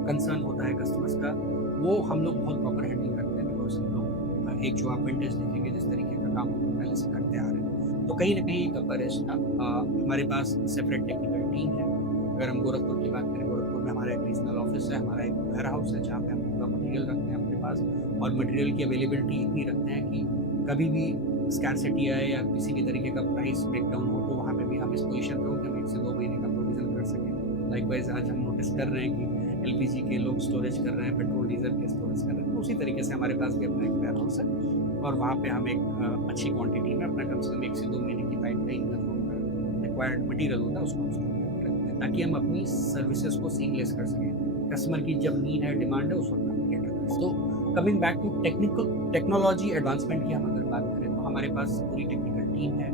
कंसर्न होता है कस्टमर्स का, वो हम लोग बहुत प्रॉपर हैंडल करते हैं, बिकॉज हम लोग एक जो आप विंटेज देखेंगे जिस तरीके का काम हम लोग पहले से करते आ रहे हैं, तो कहीं ना कहीं एक अपर एज था। हमारे पास सेपरेट टेक्निकल टीम है। अगर हम गोरखपुर की बात करें, गोरखपुर में हमारा एक रीजनल ऑफिस है, हमारा एक वेयर हाउस है जहाँ पे हम पूरा मटेरियल रखते हैं अपने पास, और मटेरियल की अवेलेबिलिटी इतनी रखते हैं कि कभी भी स्कैरसिटी आए या किसी भी तरीके का प्राइस ब्रेकडाउन हो, तो वहाँ पे भी हम इस पोजीशन पे हों कि हम 1 से 2 महीने का प्रोविज़न कर सकें। लाइकवाइज आज हम नोटिस कर रहे हैं कि एलपीजी के लोग स्टोरेज कर रहे हैं, पेट्रोल डीजल के स्टोरेज कर रहे हैं, तो उसी तरीके से हमारे पास भी अपना एक वेयर हाउस है, और वहाँ पे हम एक अच्छी क्वांटिटी में अपना कम से कम 1 से 2 महीने की पाइपलाइन रिक्वायर्ड मटीरियल होता है उसको हम स्टोर करके रखते हैं, ताकि हम अपनी सर्विसेज को सीमलेस कर सकें। कस्टमर की जब नीड है, डिमांड है, उस वक्त हम कैटर कर सकें। तो coming back to technology advancement की हम अगर बात करें, तो हमारे पास पूरी टेक्निकल टीम है,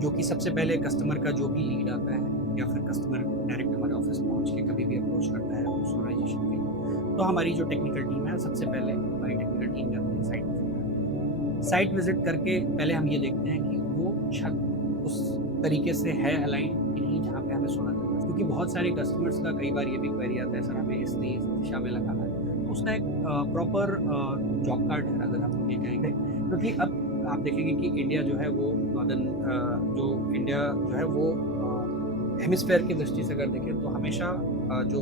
जो कि सबसे पहले कस्टमर का जो भी लीड आता है, या फिर कस्टमर डायरेक्ट हमारे ऑफिस पहुँच के कभी भी अप्रोच करता है पर्सनलाइजेशन के लिए, तो हमारी जो टेक्निकल टीम है, सबसे पहले हमारी टेक्निकल टीम जाती है साइट विजिट करके। साइट विजिट करके पहले हम ये देखते हैं कि वो छत उस तरीके से है अलाइन कि नहीं जहाँ पे हमें सोलर लगना है, क्योंकि बहुत सारे कस्टमर्स का कई बार ये भी क्वेरी आता है, सर हमें इस दिशा में लगाना है, तो उसका एक प्रॉपर जॉब कार्ड है, अगर हम ये कहेंगे, क्योंकि अब आप देखेंगे कि इंडिया जो है वो नॉर्दर्न जो इंडिया जो है वो हेमिस्फेयर की दृष्टि से अगर देखें, तो हमेशा जो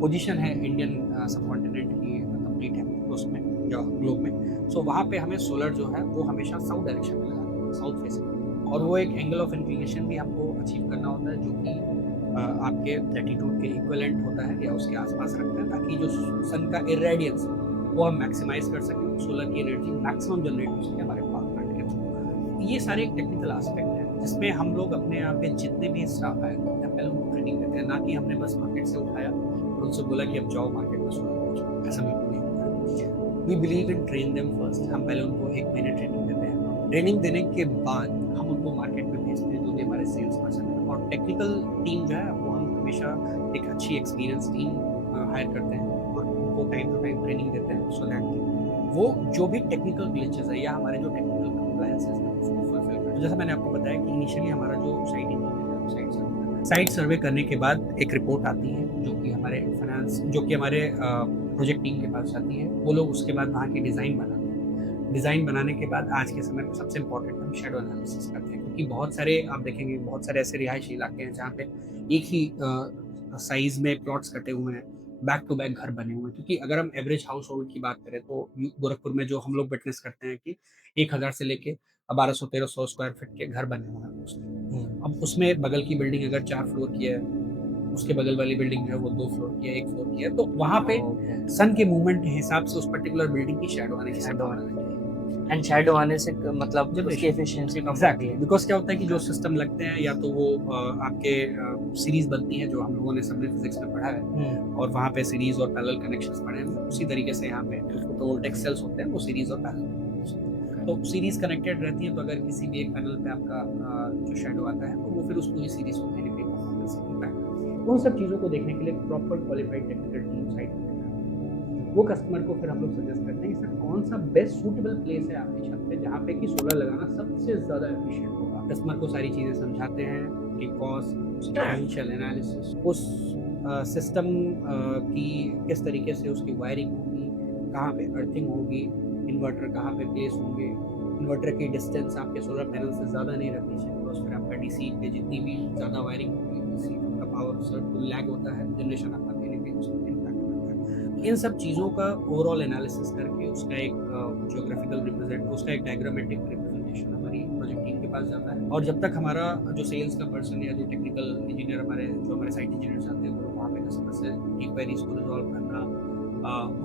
पोजीशन है इंडियन सब कॉन्टिनेंट की कंप्लीट है उसमें, या ग्लोब में, सो वहाँ पे हमें सोलर जो है वो हमेशा साउथ डायरेक्शन में लगाना है, साउथ फेसिंग, और वो एक एंगल ऑफ इंक्लिनेशन भी हमको अचीव करना होता है, जो कि आपके लैटिट्यूड के इक्वलेंट होता है या उसके आसपास रखते हैं, ताकि जो सन का इरेडियंस है वो हम मैक्सिमाइज कर सकें, सोलर की एनर्जी मैक्सिमम जनरेट हो सके हमारे पावर प्लांट के थ्रू। ये सारे एक टेक्निकल एस्पेक्ट है, जिसमें हम लोग अपने यहाँ पे जितने भी स्टाफ आए हैं पहले उनको ट्रेनिंग देते हैं, ना कि हमने बस मार्केट से उठाया और उनसे बोला कि अब जाओ मार्केट में सोलर बेचो, ऐसा बिल्कुल नहीं होता है। We believe in train them first. हम पहले उनको 1 महीने ट्रेनिंग देते हैं, ट्रेनिंग देने के बाद हम उनको मार्केट में भेजते हैं, जो भी हमारे सेल्स पर्सन है, और टेक्निकल टीम जो है वो हम हमेशा एक अच्छी एक्सपीरियंस टीम हायर करते हैं और उनको टाइम टू टाइम ट्रेनिंग देते हैं, सो दैट वो जो भी टेक्निकल ग्लिचेस है या हमारे जो टेक्निकल कंप्लायंसेस है उसको फुलफिल करते हैं। जैसा मैंने आपको बताया कि इनिशियली हमारा जो साइट इंजीनियर साइट सर्वे करने के बाद एक रिपोर्ट आती है जो कि हमारे प्रोजेक्ट टीम के पास जाती है। वो लोग उसके बाद वहाँ की डिज़ाइन बनाते हैं। डिज़ाइन बनाने के बाद आज के समय में सबसे इम्पोर्टेंट हम शेडो एनालिसिस करते हैं, क्योंकि बहुत सारे आप देखेंगे बहुत सारे ऐसे रिहायशी इलाके हैं जहाँ पे एक ही साइज़ में प्लॉट्स कटे हुए हैं, बैक टू बैक घर बने हुए हैं। क्योंकि अगर हम एवरेज हाउस होल्ड की बात करें तो गोरखपुर में जो हम लोग विटनेस करते हैं कि 1000 से लेके 1200-1300 स्क्वायर फीट के घर बने हुए हैं उसमें। अब उसमें बगल की बिल्डिंग अगर 4 फ्लोर की है, उसके बगल वाली बिल्डिंग जो है वो 2 फ्लोर की है, 1 फ्लोर की है, तो वहाँ पे सन के मूवमेंट के हिसाब से उस पर्टिकुलर बिल्डिंग की शैडो आने की संभावना रहती है। एंड शैडो आने से मतलब जब उसकी एफिशिएंसी कम होती एग्जैक्टली, है। बिकॉज क्या होता है कि जो सिस्टम लगते हैं या तो वो आपके सीरीज बनती है जो हम लोगों ने सबने फिजिक्स में पढ़ा है, और वहाँ पे सीरीज और पैरेलल कनेक्शंस पढ़े हैं। उसी तरीके से यहाँ पे फोटोवोल्टिक सेल्स होते हैं, वो सीरीज और पैरेलल, तो सीरीज कनेक्टेड रहती है। तो अगर किसी भी एक पैनल पे आपका जो शेडो आता है तो वो फिर उस पूरी सीरीज को कहीं ना कहीं परफॉर्मेंस से इम्पैक्ट करती है। उन सब चीज़ों को देखने के लिए proper qualified technical team site पे वो कस्टमर को फिर हम लोग सजेस्ट करते हैं कि सर कौन सा बेस्ट सूटेबल प्लेस है आपकी छत पे जहाँ पे कि सोलर लगाना सबसे ज़्यादा एफिशिएंट होगा। कस्टमर को सारी चीज़ें समझाते हैं कि कॉस्ट, फाइनेंशियल एनालिसिस, उस सिस्टम की किस तरीके से उसकी वायरिंग होगी, कहाँ पे अर्थिंग होगी, इन्वर्टर कहाँ पे प्लेस होंगे, इन्वर्टर की डिस्टेंस आपके सोलर पैनल से ज़्यादा नहीं रखनी चाहिए, बिकॉज फिर आपका डीसी पे जितनी भी ज़्यादा वायरिंग होगी, डीसी का पावर सर्ट लैग होता है, जनरेशन आपका कहीं ना कहीं उसमें इम्पैक्ट करता है। इन सब चीज़ों का ओवरऑल एनालिसिस करके उसका एक उसका एक डायग्रामेटिक रिप्रेजेंटेशन हमारी प्रोजेक्ट टीम के पास जाता है। और जब तक हमारा जो सेल्स का पर्सन या जो टेक्निकल इंजीनियर हमारे साइट इंजीनियर्स आते हैं, वो वहाँ पे कस्टमर से की क्वेरीज को रिजॉल्व करना,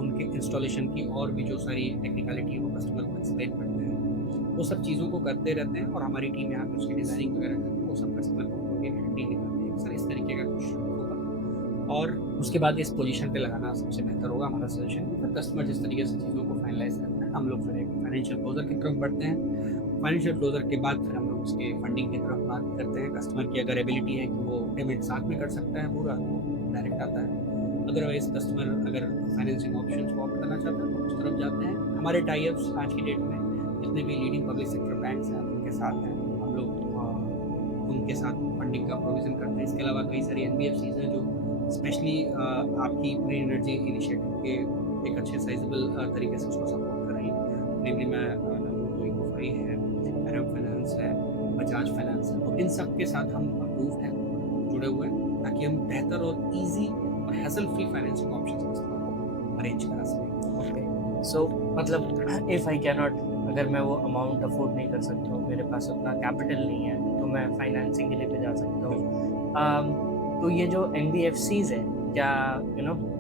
उनके इंस्टॉलेशन की और भी जो सारी टेक्निकलिटी है वो कस्टमर को एक्सप्लेन करते हैं। वो सब चीज़ों को करते रहते हैं और हमारी टीम यहाँ पे उसकी डिज़ाइनिंग वगैरह करके वो सब कस्टमर को निकालते हैं सर इस तरीके का कुछ होगा, और उसके बाद इस पोजीशन पे लगाना सबसे बेहतर होगा हमारा सजेशन। फिर कस्टमर जिस तरीके से चीज़ों को फाइनलाइज करते हैं, हम लोग फिर एक फाइनेंशियल क्लोजर की तरफ बढ़ते हैं। फाइनेंशियल क्लोजर के बाद फिर हम लोग उसके फंडिंग की तरफ बात करते हैं। कस्टमर की अगर एबिलिटी है कि वो पेमेंट साथ में कर सकता है पूरा, तो डायरेक्ट आता है। अदरवाइज कस्टमर अगर फाइनेंसिंग ऑप्शंस को ऑप्ट करना चाहता है तो उस तरफ जाते हैं। हमारे टाई अप्स आज की डेट में जितने भी लीडिंग पब्लिक सेक्टर बैंक्स हैं उनके साथ हैं, हम लोग उनके साथ फंडिंग का प्रोविज़न करते हैं। इसके अलावा कई सारी एनबीएफसीज हैं जो स्पेशली आपकी ग्रीन एनर्जी इनिशिएटिव के एक अच्छे साइजेबल तरीके से उसको सपोर्ट कर रही है। नेमली मैं तो इकोफ्री है, एरब फाइनेंस है, बजाज फाइनेंस है, तो इन सब के साथ हम अप्रूव्ड हैं, जुड़े हुए हैं, ताकि हम बेहतर और ईजी और hassle free financing options customer को अरेंज करा सकें। सो मतलब इफ आई कैन नॉट, अगर मैं वो अमाउंट अफोर्ड नहीं कर सकता हूँ, मेरे पास उतना कैपिटल नहीं है, तो मैं फाइनेंसिंग के लिए भी जा सकता हूँ। तो ये जो एनबीएफसीज है, क्या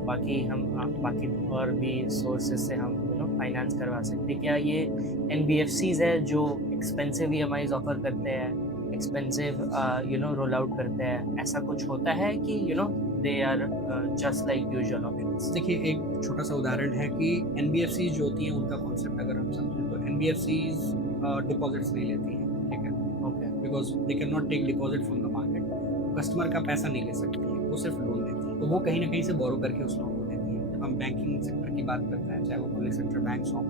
बाकी और भी सोर्सेज से हम फाइनेंस करवा सकते हैं? क्या ये एनबीएफसीज है जो एक्सपेंसिव ईएमआईज ऑफर करते हैं, एक्सपेंसिव रोल आउट करते हैं, ऐसा कुछ होता है कि they are just like usual options? देखिए, एक छोटा सा उदाहरण है कि एनबीएफसीज जो होती हैं उनका कॉन्सेप्ट अगर हम समझें तो एनबीएफसीज डिपॉजिट्स नहीं लेती हैं, ठीक है, okay, because they can not take deposit from the market. Customer का पैसा नहीं ले सकती है, वो सिर्फ लोन देती है, तो वो कहीं ना कहीं से बोरो करके उस लोन को देती है। जब हम बैंकिंग सेक्टर की बात करते हैं, चाहे वो पब्लिक सेक्टर बैंक्स हों,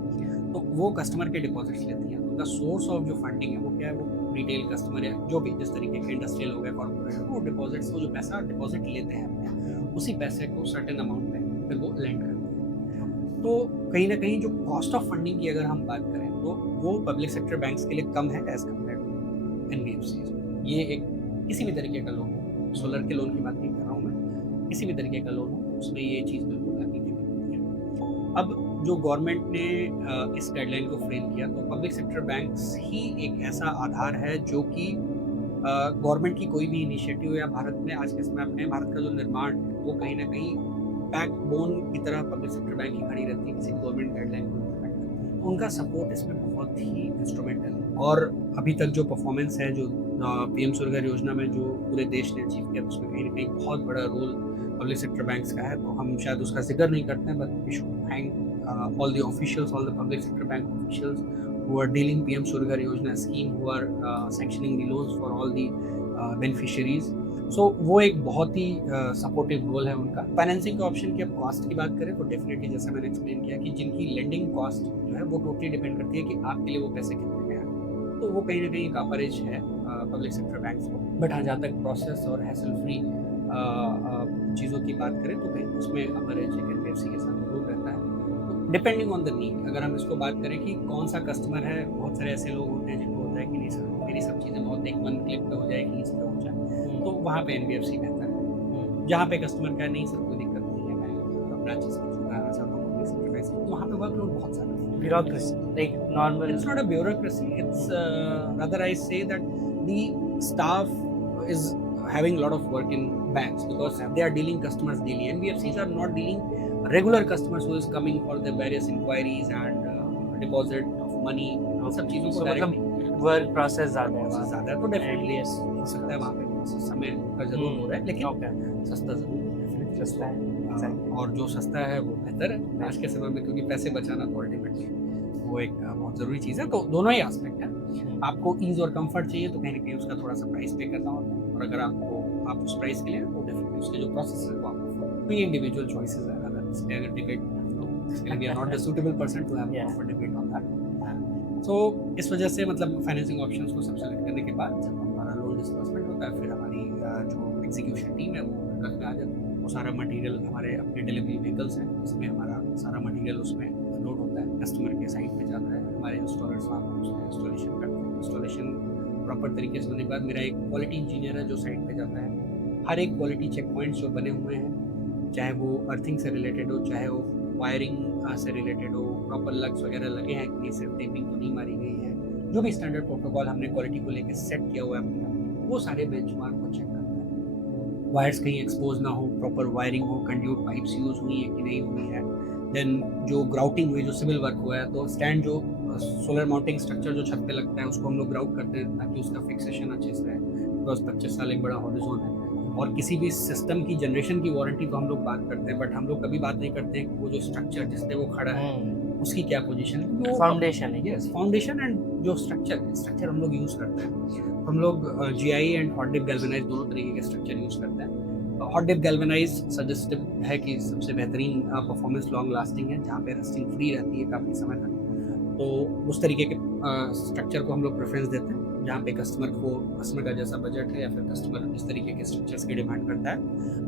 तो वो कस्टमर के डिपॉजिट्स लेती हैं। उनका सोर्स ऑफ जो फंडिंग है वो क्या है, वो रिटेल कस्टमर है, जो भी जिस तरीके के इंडस्ट्रियल हो गया, कॉर्पोरेट, वो डिपॉजिट्स, वो जो पैसा डिपॉजिट लेते हैं अपने, उसी पैसे को सर्टेन अमाउंट पे फिर वो लेंड करते हैं। तो कहीं ना कहीं जो कॉस्ट ऑफ फंडिंग की अगर हम बात करें तो वो पब्लिक सेक्टर बैंक्स के लिए कम है एज कम्पेयर टू एनबीएफसी। ये एक किसी भी तरीके का लोन, सोलर के लोन की बात नहीं कर रहा हूँ मैं, किसी भी तरीके का लोन हो उसमें ये चीज़ बिल्कुल आगे की बनती है। अब जो गवर्नमेंट ने इस गाइडलाइन को फ्रेम किया, तो पब्लिक सेक्टर बैंक्स ही एक ऐसा आधार है जो कि गवर्नमेंट की कोई भी इनिशिएटिव या भारत में आज के समय अपने भारत का जो निर्माण है वो कहीं ना कहीं बैकबोन की तरह पब्लिक सेक्टर बैंक ही खड़ी रहती है किसी गवर्नमेंट गाइडलाइन को इम्प्लीमेंट करने में। उनका सपोर्ट इसमें बहुत ही इंस्ट्रूमेंटल है, और अभी तक जो परफॉर्मेंस है, जो पीएम सूर्यघर योजना में जो पूरे देश ने अचीव किया, उसमें कहीं ना कहीं बहुत बड़ा रोल पब्लिक सेक्टर बैंक्स का है। तो हम शायद उसका जिक्र नहीं करते हैं, but we should thank all the officials, all the public sector bank officials who are dealing PM Surya Yojana scheme, who are sanctioning the loans for all the beneficiaries. सो वो एक बहुत ही सपोर्टिव रोल है उनका। Financing के option की अब cost की बात करें तो डेफिनेटली जैसे मैंने एक्सप्लेन किया कि जिनकी लेंडिंग कॉस्ट जो है वो टोटली डिपेंड करती है कि आपके लिए वो पैसे कितने में आ रहे हैं। तो वो कहीं ना कहीं कवरेज है पब्लिक सेक्टर बैंक्स को। बट हाँ, जहाँ तक प्रोसेस और हैसल फ्री चीज़ों की बात करें तो कहीं उसमें कवरेज एक एनबीएफसी के साथ जरूर रहता है। डिपेंडिंग ऑन द नीड, अगर हम इसको बात करें कि कौन सा कस्टमर है, बहुत सारे ऐसे लोग होते हैं जिनको होता है कि नहीं सर मेरी सब चीज़ें बहुत एक वन क्लिक पे हो जाएगी, इस पे हो जाए, तो वहाँ पे एनबीएफसी बेहतर है। जहाँ पे कस्टमर का नहीं सर कोई दिक्कत नहीं है, मैं ब्रांचेस के थ्रू आना चाहता हूँ पब्लिक सेक्टर बैंक से, तो वहाँ पे वर्कलोड बहुत ज़्यादा है। bureaucracy, like normal. It's not a bureaucracy. It's rather I say that the staff is having a lot of work in banks because they are dealing customers daily. NBFCs are not dealing regular customers who is coming for the various inquiries and deposit of money. इन सब चीज़ों को So, direct मतलब work process ज़्यादा है process वहाँ ज़्यादा है, तो डेफिनेटली हो सकता है वहाँ पे process समय का जरूर हो रहा है, लेकिन okay. सस्ता जरूर है, definitely सस्ता है, exactly. और जो सस्ता है वो बेहतर है आज के समय में, क्योंकि पैसे बचाना तो अल्टीमेटली वो एक बहुत ज़रूरी चीज़ है। तो दोनों ही एस्पेक्ट है। आपको ईज़ और कंफर्ट चाहिए तो कहीं ना कहीं उसका थोड़ा सा प्राइस पे करना होता है, और अगर आप उस प्राइस के लिए तो डेफिनेटली उसके जो प्रोसेस है वो आपको भी इंडिविजुअल चॉइसेस है। अगर डिबेट इसके लिए we are not the suitable person to have proper debate on that. So इस वजह से मतलब फाइनेंसिंग ऑप्शंस को सब सेलेक्ट करने के बाद जब हमारा लोन डिस्बर्समेंट होता है, फिर हमारी जो एग्जीक्यूशन टीम है वो ट्रक में आ जाती है। वो सारा मटेरियल हमारे अपने डिलीवरी व्हीकल्स हैं, इसमें हमारा सारा मटेरियल उसमें लोड होता है, कस्टमर के साइट पे जाता है, हमारे इंस्टॉलर्स वहाँ पर उसमें इंस्टॉलेशन करते हैं। इंस्टॉलेशन प्रॉपर तरीके से होने के बाद मेरा एक क्वालिटी इंजीनियर है जो साइट पे जाता है, हर एक क्वालिटी चेक पॉइंट्स जो बने हुए हैं, चाहे वो अर्थिंग से रिलेटेड हो, चाहे वो वायरिंग से रिलेटेड हो, प्रॉपर लग्स वगैरह लगे हैं कि नहीं, सिर्फ टेपिंग तो नहीं मारी गई है, जो भी स्टैंडर्ड प्रोटोकॉल हमने क्वालिटी को लेकर सेट किया हुआ है अपनी कंपनी, वो सारे बेंचमार्क को चेक करता है। वायर्स कहीं एक्सपोज ना हो, प्रॉपर वायरिंग हो, कंड्यूट पाइप्स यूज हुई है कि नहीं हुई है, देन जो ग्राउटिंग हुई, जो सिविल वर्क हुआ है, तो स्टैंड जो सोलर माउंटिंग स्ट्रक्चर जो छत पे लगता है उसको हम लोग ग्राउट करते हैं ताकि उसका फिक्सेशन अच्छे से रहे, बिकॉज 25 साल एक बड़ा हॉरिजॉन है। और किसी भी सिस्टम की जनरेशन की वारंटी तो हम लोग बात करते हैं, बट हम लोग कभी बात नहीं करते हैं कि वो जो स्ट्रक्चर जिस पे वो खड़ा है उसकी क्या पोजीशन है, फाउंडेशन है। यस, फाउंडेशन एंड जो स्ट्रक्चर हम लोग यूज़ करते हैं, हम लोग GI and hot dip galvanize दोनों तरीके के स्ट्रक्चर यूज़ करते हैं। हॉट डिप गैल्वेनाइज सजेस्टिव है कि सबसे बेहतरीन परफॉर्मेंस लॉन्ग लास्टिंग है, जहाँ पे रस्टिंग फ्री रहती है काफ़ी समय तक, तो उस तरीके के स्ट्रक्चर को हम लोग प्रेफरेंस देते हैं, जहाँ पे कस्टमर का जैसा बजट है या फिर कस्टमर जिस तरीके के स्ट्रक्चर्स की डिमांड करता है,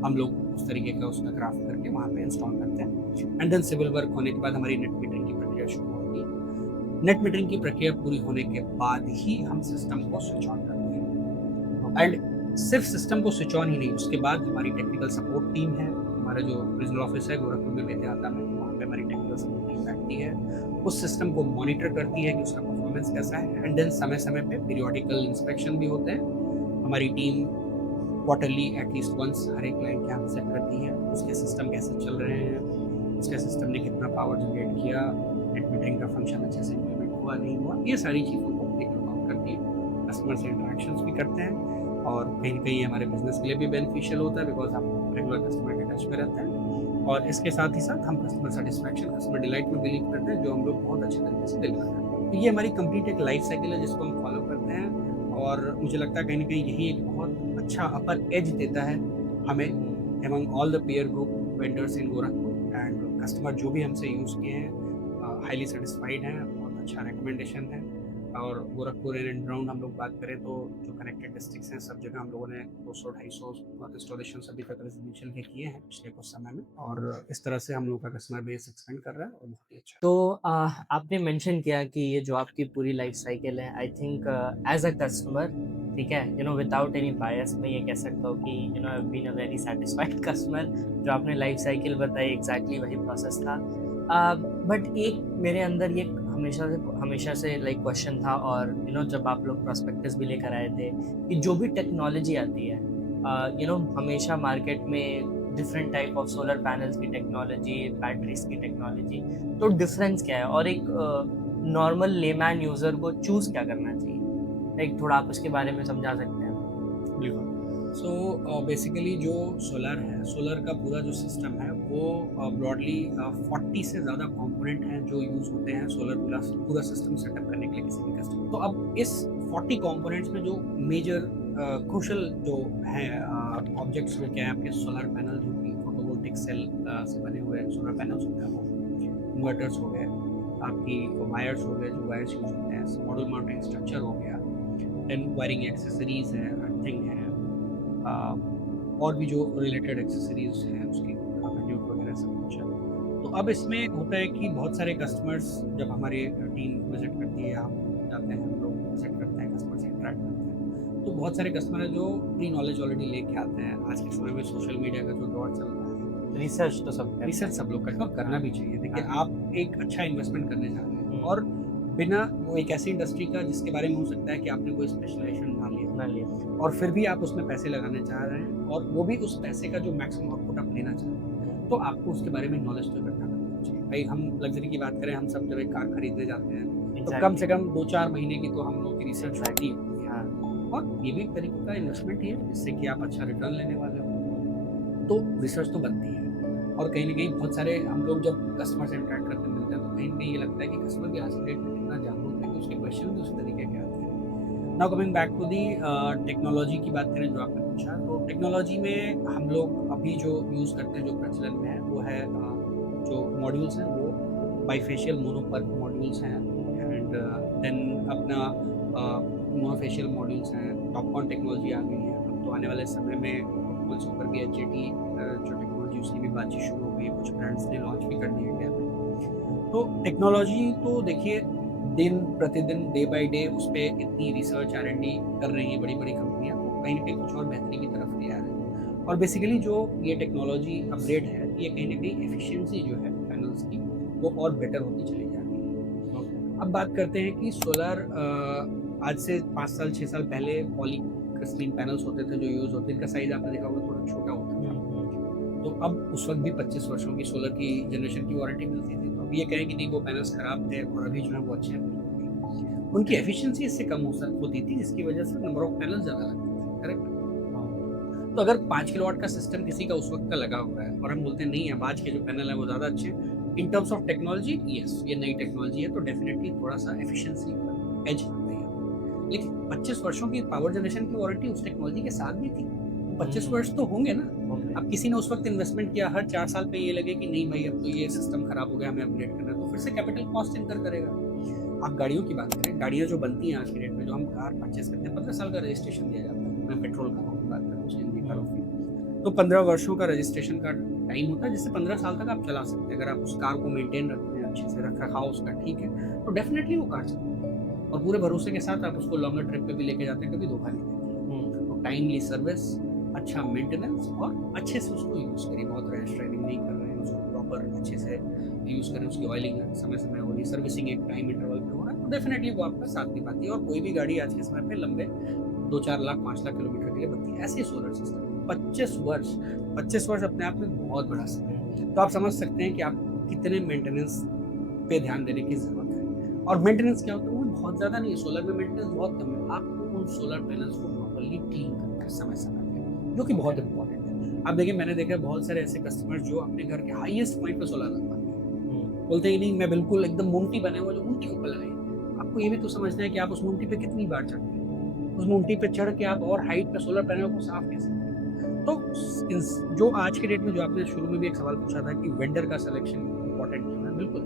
हम लोग उस तरीके का उसका क्राफ्ट करके वहाँ पे इंस्टॉल करते हैं। एंड देन सिविल वर्क होने के बाद हमारी नेट मीटरिंग की प्रक्रिया शुरू होती है। नेट मीटरिंग की प्रक्रिया पूरी होने के बाद ही हम सिस्टम को स्विच ऑन करते हैं, एंड सिर्फ सिस्टम को स्विच ऑन ही नहीं, उसके बाद हमारी टेक्निकल सपोर्ट टीम है, हमारा जो रीजनल ऑफिस है गोरखपुर में बेतिहाता में, वहाँ पे हमारी टेक्निकल सपोर्ट टीम बैठती है, उस सिस्टम को मॉनिटर करती है कि उसका परफॉर्मेंस कैसा है, एंड देन समय समय पे पीरियोडिकल इंस्पेक्शन भी होते हैं। हमारी टीम क्वार्टरली एटलीस्ट वंस हर एक क्लाइंट के यहाँ सेट करती है, उसके सिस्टम कैसे चल रहे हैं, उसके सिस्टम ने कितना पावर जनरेट किया, नेट मीटरिंग का फंक्शन अच्छे से इम्प्लीमेंट हुआ नहीं हुआ, ये सारी चीज़ों को एक नोट करती है। कस्टमर से इंटरेक्शंस भी करते हैं, और कहीं ना कहीं हमारे बिजनेस के लिए भी बेनिफिशियल होता है, बिकॉज हम रेगुलर कस्टमर के टच में रहते हैं, और इसके साथ ही साथ हम कस्टमर सेटिस्फैक्शन, कस्टमर डिलाइट में बिलीव करते हैं, जो हम लोग बहुत अच्छे तरीके से डिलीवर करते हैं। तो ये हमारी कंप्लीट एक लाइफ साइकिल है जिसको हम फॉलो करते हैं, और मुझे लगता है कहीं ना कहीं यही एक बहुत अच्छा अपर एज देता है हमें among all the peer group vendors in Gorakhpur, and customer जो भी हमसे यूज़ किए हैं हाईली सेटिस्फाइड हैं, बहुत अच्छा रिकमेंडेशन है। और गोरखपुर एंड राउंड हम लोग बात करें तो जो कनेक्टेड डिस्ट्रिक्ट्स हैं सब जगह हम लोगों ने 200-250 इंस्टॉलेशन अभी तक रेजिडेंशियल के किए हैं पिछले कुछ समय में, और इस तरह से हम लोग का कस्टमर बेस एक्सपेंड कर रहा है और बहुत ही अच्छा। तो आपने मेंशन किया कि ये जो आपकी पूरी लाइफ साइकिल है, I think as a customer, ठीक है, विदाउट एनी बायस मैं ये कह सकता हूँ कि I have been a very satisfied customer. जो आपने लाइफ साइकिल बताई एग्जैक्टली वही प्रोसेस था, बट एक मेरे अंदर ये हमेशा से लाइक क्वेश्चन था, और जब आप लोग प्रोस्पेक्टस भी लेकर आए थे कि जो भी टेक्नोलॉजी आती है, हमेशा मार्केट में different type of solar panels की टेक्नोलॉजी, बैटरीज की टेक्नोलॉजी, तो डिफरेंस क्या है, और एक नॉर्मल लेमैन यूज़र को चूज़ क्या करना चाहिए, लाइक थोड़ा आप उसके बारे में समझा सकते हैं? बिल्कुल। सो बेसिकली जो सोलर है, सोलर का पूरा जो सिस्टम है वो ब्रॉडली 40 से ज़्यादा कंपोनेंट हैं जो यूज़ होते हैं सोलर पूरा सिस्टम सेटअप करने के लिए किसी भी कस्टमर। तो अब इस 40 कंपोनेंट्स में जो मेजर क्रूशल जो हैं ऑब्जेक्ट्स वो क्या है, आपके सोलर पैनल जो कि फोटोवोल्टिक सेल से बने हुए सोलर पैनल्स होते हैं, वो इन्वर्टर्स हो गए, आपकी वायर्स हो गए, जो वायर्स यूज होते हैं, मॉडल माउंटिंग स्ट्रक्चर हो गया, देन वायरिंग एक्सेसरीज है, अर्थिंग है, और भी जो रिलेटेड एक्सेसरीज हैं उसकी कंड्यूट वगैरह सब कुछ है। तो अब इसमें होता है कि बहुत सारे कस्टमर्स जब हमारी टीम विजिट करती है, हम जाते हैं, हम लोग विजिट करते हैं, कस्टमर से इंटरेक्ट करते हैं, तो बहुत सारे कस्टमर हैं जो प्री नॉलेज ऑलरेडी लेके आते हैं। आज के समय में सोशल मीडिया का जो दौर चल रहा है, रिसर्च तो सब रिसर्च सब लोग करते हैं और करना भी चाहिए। देखिए, हाँ। आप एक अच्छा इन्वेस्टमेंट करने जा रहे हैं, हम्म। और बिना वो एक ऐसी इंडस्ट्री का जिसके बारे में हो सकता है कि आपने कोई स्पेशलाइजेशन ना लिया, और फिर भी आप उसमें पैसे लगाने चाह रहे हैं, और वो भी उस पैसे का जो मैक्सिमम आउटपुट आप लेना चाह रहे हैं, तो आपको उसके बारे में नॉलेज तो इकट्ठा करना चाहिए। भाई, हम लग्जरी की बात करें, हम सब जब एक कार खरीदने जाते हैं तो कम से कम 2-4 महीने की तो हम लोग की रिसर्च होती है। हाँ। और ये भी एक तरीके का इन्वेस्टमेंट ही है, जिससे कि आप अच्छा रिटर्न लेने वाले हो, तो रिसर्च तो बनती है। और कहीं न कहीं बहुत सारे हम लोग जब कस्टमर से इंटरेक्ट करते मिलते हैं, तो कहीं न कहीं ये लगता है कि कस्टमर भी आज की डेट में कितना जागरूक है कि उसके क्वेश्चन भी उसी तरीके के आते हैं। Now coming back to the technology की बात करें, जो आपने पूछा, तो टेक्नोलॉजी में हम लोग अभी जो यूज़ करते हैं, जो प्रचलन में है, वो है जो मॉड्यूल्स हैं, वो बाइफेशियल मोनोपर्क मॉड्यूल्स हैं, एंड देन अपना मोनोफेशियल मॉड्यूल्स हैं। टॉपकॉन टेक्नोलॉजी आ गई है। अब तो आने वाले समय में टॉपकॉन से ऊपर भी एचजेटी जो टेक्नोलॉजी, उसकी भी बातचीत शुरू हो गई है, कुछ ब्रांड्स ने लॉन्च भी कर दी है इंडिया में। तो टेक्नोलॉजी तो देखिए, दिन प्रतिदिन, डे बाय डे, उस पे इतनी रिसर्च R&D कर रही हैं बड़ी-बड़ी कंपनियाँ, तो कहीं न कहीं कुछ और बेहतरी की तरफ ले आ रहे हैं। और बेसिकली जो ये टेक्नोलॉजी अपग्रेड है, ये कहीं न कहीं एफिशिएंसी जो है पैनल्स की, वो और बेटर होती चली जा रही है। अब बात करते हैं कि सोलर, आज से 5 साल 6 साल पहले पॉलीक्रिस्टलाइन पैनल्स होते थे जो यूज़ होते, इनका साइज़ आपने देखा होगा थोड़ा छोटा होता था। तो अब उस वक़्त भी 25 वर्षों की सोलर की जनरेशन की वारंटी मिलती थी। तो अब ये कहें कि नहीं, वो पैनल्स खराब थे और अभी जो है वो अच्छे हैं। उनकी एफिशिएंसी इससे कम होती थी, जिसकी वजह से नंबर ऑफ पैनल्स ज़्यादा लगते थे, करेक्ट? तो अगर 5 किलोवाट का सिस्टम किसी का उस वक़्त का लगा हुआ है, और हम बोलते हैं नहीं, अब आज के जो पैनल है वो ज़्यादा अच्छे हैं, in terms of technology, yes, ये नई टेक्नोलॉजी है, तो डेफिनिटली थोड़ा-सा एफिशिएंसी का एज आता है। लेकिन 25 वर्षों की पावर जनरेशन की वारंटी उस टेक्नोलॉजी के साथ भी थी। 25 वर्ष तो होंगे ना। अब किसी ने उस वक्त इन्वेस्टमेंट किया, हर 4 साल पे ये लगे कि नहीं भाई, अब तो ये सिस्टम खराब हो गया, हमें अपग्रेड करना है, तो फिर से कैपिटल कॉस्ट इनकर करेगा। आप गाड़ियों की बात करें, गाड़ियाँ जो बनती हैं आज की डेट में, जो हम कार परचेस करते हैं, 15 साल का रजिस्ट्रेशन दिया जाता है। मैं पेट्रोल कारों की बात करूँ, सीएनजी कारों की, तो 15 वर्षों का रजिस्ट्रेशन का टाइम होता है, जिससे 15 साल तक आप चला सकते हैं। अगर आप उस कार को मेंटेन रखते हैं, अच्छे से रख रखाव उसका ठीक है, तो डेफिनेटली वो कार चलती है, और पूरे भरोसे के साथ आप उसको लॉन्गर ट्रिप पे भी लेके जाते हैं, कभी धोखा नहीं देती। तो टाइमली सर्विस, अच्छा मेंटेनेंस, और अच्छे से उसको यूज़ करिए। बहुत रैश ड्राइविंग नहीं कर रहे हैं, उसको प्रॉपर अच्छे से यूज़ करें, उसकी ऑयलिंग समय-समय हो रही है, सर्विसिंग एक टाइम इंटरवल पे हो रहा है, तो डेफिनेटली वो आपका साथ निभाती है। और कोई भी गाड़ी आज के समय पे लंबे 2-4 लाख 5 लाख किलोमीटर के लिए बनती है। ऐसे सोलर सिस्टम 25 वर्ष अपने आप में बहुत बड़ा समय है। तो आप समझ सकते हैं कि आप कितने मेंटेनेंस पे ध्यान देने की ज़रूरत है। और मेंटेनेंस क्या होता है, वो बहुत ज़्यादा नहीं है, सोलर में मेंटेनेंस बहुत कम है। आपको उन सोलर पैनल्स को प्रॉपर्ली क्लीन करना है समय-समय पे, जो कि बहुत इम्पोर्टेंट है। आप देखिए, मैंने देखा है बहुत सारे ऐसे कस्टमर्स जो अपने घर के हाईएस्ट पॉइंट पे सोलर लगवाते हैं। बोलते हैं नहीं, मैं बिल्कुल एकदम मुंटी बने हुए, जो मुंटी ऊपर लगाइए। आपको ये भी तो समझना है कि आप उस मुंटी पे कितनी बार चढ़ते हैं। उस मुंटी पे चढ़ के आप और हाइट पे सोलर पैनल को साफ कैसे करें? तो जो आज के डेट में, जो आपने शुरू में भी एक सवाल पूछा था कि वेंडर का सिलेक्शन इम्पोर्टेंट क्यों है, बिल्कुल।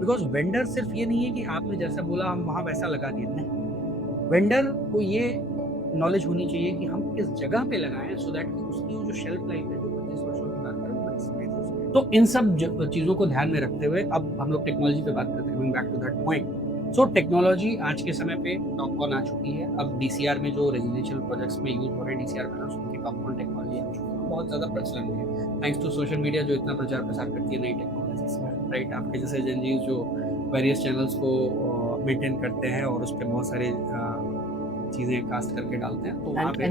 बिकॉज वेंडर सिर्फ ये नहीं है कि आपने जैसा बोला हम वहाँ वैसा लगा दिए, नहीं। वेंडर को ये नॉलेज होनी चाहिए कि हम किस जगह पे लगाएं, सो दैट उसकी जो शेल्फ लाइफ है, जो 25 वर्षों की बात करें, वो मैक्सिमाइज हो सके। तो इन सब चीज़ों को ध्यान में रखते हुए अब हम लोग टेक्नोलॉजी पे बात करते हैं, coming back to that point. So technology आज के समय पे टॉपकॉन आ चुकी है। अब DCR में जो रेजिडेंशियल प्रोजेक्ट्स में यूज हो रहे हैं DCR पैनल्स, उनकी टॉपकॉन टेक्नोलॉजी आ चुकी है, बहुत ज़्यादा प्रचलन में है, थैंक्स टू सोशल मीडिया जो इतना प्रचार प्रसार करती है नई टेक्नोलॉजीज का, राइट? आपके जैसे जेनजीज जो वेरियस चैनल्स को मेंटेन करते हैं और उस पर बहुत सारे चीज़ें कास्ट करके डालते हैं, तो वहाँ पे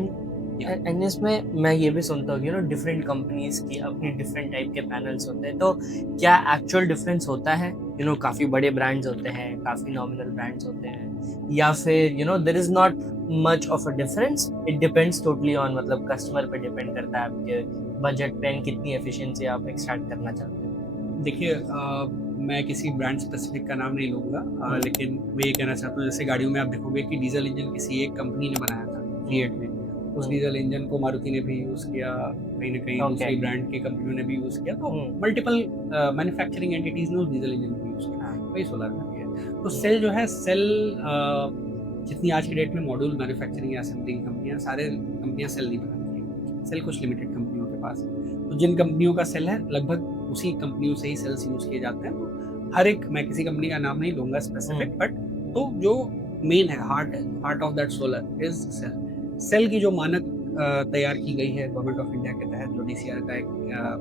एंड इसमें मैं ये भी सुनता हूँ कि डिफरेंट कंपनीज की अपनी डिफरेंट टाइप के पैनल्स होते हैं, तो क्या एक्चुअल डिफरेंस होता है? काफ़ी बड़े ब्रांड्स होते हैं, काफ़ी नॉमिनल ब्रांड्स होते हैं, या फिर there is not much of a difference? It depends totally on, मतलब कस्टमर पे डिपेंड करता है, आपके बजट पे, कितनी एफिशिएंसी आप एक्सट्रैक्ट करना चाहते हो। देखिए, मैं किसी ब्रांड स्पेसिफिक का नाम नहीं लूँगा, लेकिन मैं ये कहना चाहता हूँ, जैसे गाड़ियों में आप देखोगे कि डीजल इंजन किसी एक कंपनी ने बनाया था, फिएट में। उस डीजल इंजन को मारुति ने भी यूज़ किया, कहीं न कहीं दूसरी ब्रांड की कंपनियों ने भी यूज़ किया, तो मल्टीपल मैन्युफैक्चरिंग एंटिटीज़ ने उस डीजल इंजन को यूज़ किया। वही सोलर एनर्जी है। तो सेल जो है, सेल जितनी आज की डेट में मॉड्यूल मैन्युफैक्चरिंग या असेंबलिंग कंपनियां, सारे कंपनियां सेल नहीं बनाती हैं। सेल कुछ लिमिटेड कंपनियों के पास है। तो जिन कंपनियों का सेल है, लगभग उसी कंपनियों से ही सेल्स यूज़ किए जाते हैं। तो हर एक, मैं किसी कंपनी का नाम नहीं लूँगा स्पेसिफिक, बट तो जो मेन है, heart of that solar is cell. Cell की जो मानक तैयार की गई है गवर्नमेंट ऑफ इंडिया के तहत, जो डीसीआर का एक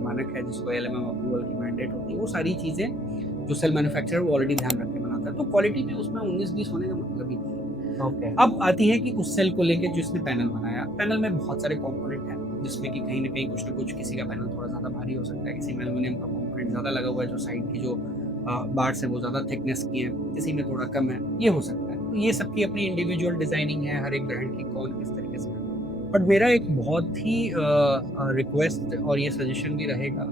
मानक है जिसको एलएमएम अप्रूवल की मैंडेट होती है, वो सारी चीज़ें जो सेल मैन्युफैक्चरर वो ऑलरेडी ध्यान रख के बनाता है। तो क्वालिटी में उसमें 19-20 होने का मतलब ही नहीं है। ओके। अब आती है कि उस सेल को लेके जिसने पैनल बनाया, पैनल में बहुत सारे कंपोनेंट हैं, जिसमें कि कहीं ना कहीं कुछ ना कुछ, किसी का पैनल थोड़ा ज़्यादा भारी हो सकता है, किसी में एल्यूमिनियम का कंपोनेंट ज़्यादा लगा हुआ है, जो साइड की जो बार्स है वो ज़्यादा थिकनेस की है, किसी में थोड़ा कम है, ये हो सकता है। तो ये सबकी अपनी इंडिविजुअल डिज़ाइनिंग है, हर एक ब्रांड की कौन किस तरीके से। बट मेरा एक बहुत ही रिक्वेस्ट और ये सजेशन भी रहेगा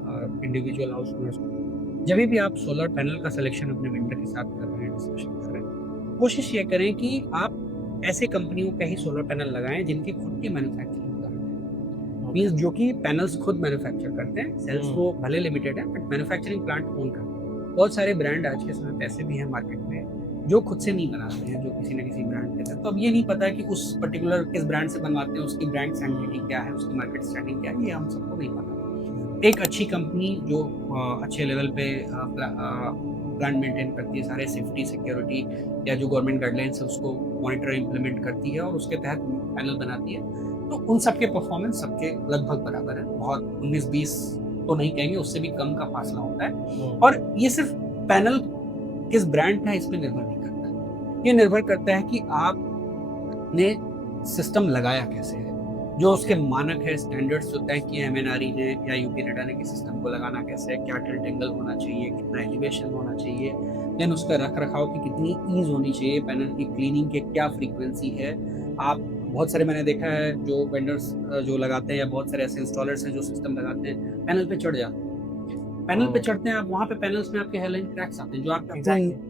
इंडिविजुअल हाउस ओनर्स को, जब भी आप सोलर पैनल का सिलेक्शन अपने वेंडर के साथ कर रहे हैं, डिस्कशन कर रहे हैं, कोशिश ये करें कि आप ऐसे कंपनियों का ही सोलर पैनल लगाएं जिनकी खुद की मैन्युफैक्चरिंग प्लांट है। मीन्स जो कि पैनल्स खुद मैन्युफैक्चर करते हैं, सेल्स वो भले लिमिटेड है बट मैन्युफैक्चरिंग प्लांट ओन करते हैं। बहुत सारे ब्रांड आज के समय पैसे भी हैं मार्केट में जो खुद से नहीं बनाते हैं, जो किसी न किसी ब्रांड के साथ। तो अब ये नहीं पता कि उस पर्टिकुलर किस ब्रांड से बनवाते हैं, उसकी ब्रांड सैंक्टिटी क्या है, उसकी मार्केट स्टैंडिंग क्या है, ये हम सबको नहीं पता। एक अच्छी कंपनी जो अच्छे लेवल पे प्लांट मेंटेन करती है, सारे सेफ्टी सिक्योरिटी या जो गवर्नमेंट गाइडलाइंस है उसको मॉनिटर इम्प्लीमेंट करती है और उसके तहत पैनल बनाती है, तो उन सबके परफॉर्मेंस सबके लगभग बराबर है। बहुत 19-20 तो नहीं कहेंगे, उससे भी कम का फासला होता है। और ये सिर्फ पैनल किस ब्रांड का है इस पर निर्भर नहीं करता, ये निर्भर करता है कि आपने सिस्टम लगाया कैसे है, जो उसके मानक है, स्टैंडर्ड्स जो तय किए एमएनआरई ने या यूपी नेटा ने कि सिस्टम को लगाना कैसे है, क्या टिल्ट एंगल होना चाहिए, कितना एलिवेशन होना चाहिए, देन उसका रख रखाव की कितनी ईज होनी चाहिए, पैनल की क्लीनिंग के क्या फ्रीक्वेंसी है। आप बहुत सारे, मैंने देखा है जो वेंडर्स जो लगाते हैं या बहुत सारे ऐसे इंस्टॉलर्स हैं जो सिस्टम लगाते हैं, पैनल पे चढ़ जाते हैं। पैनल पे चढ़ते हैं आप, वहाँ पे पैनल्स में आपके हेयरलाइन क्रैक्स आते हैं जो आप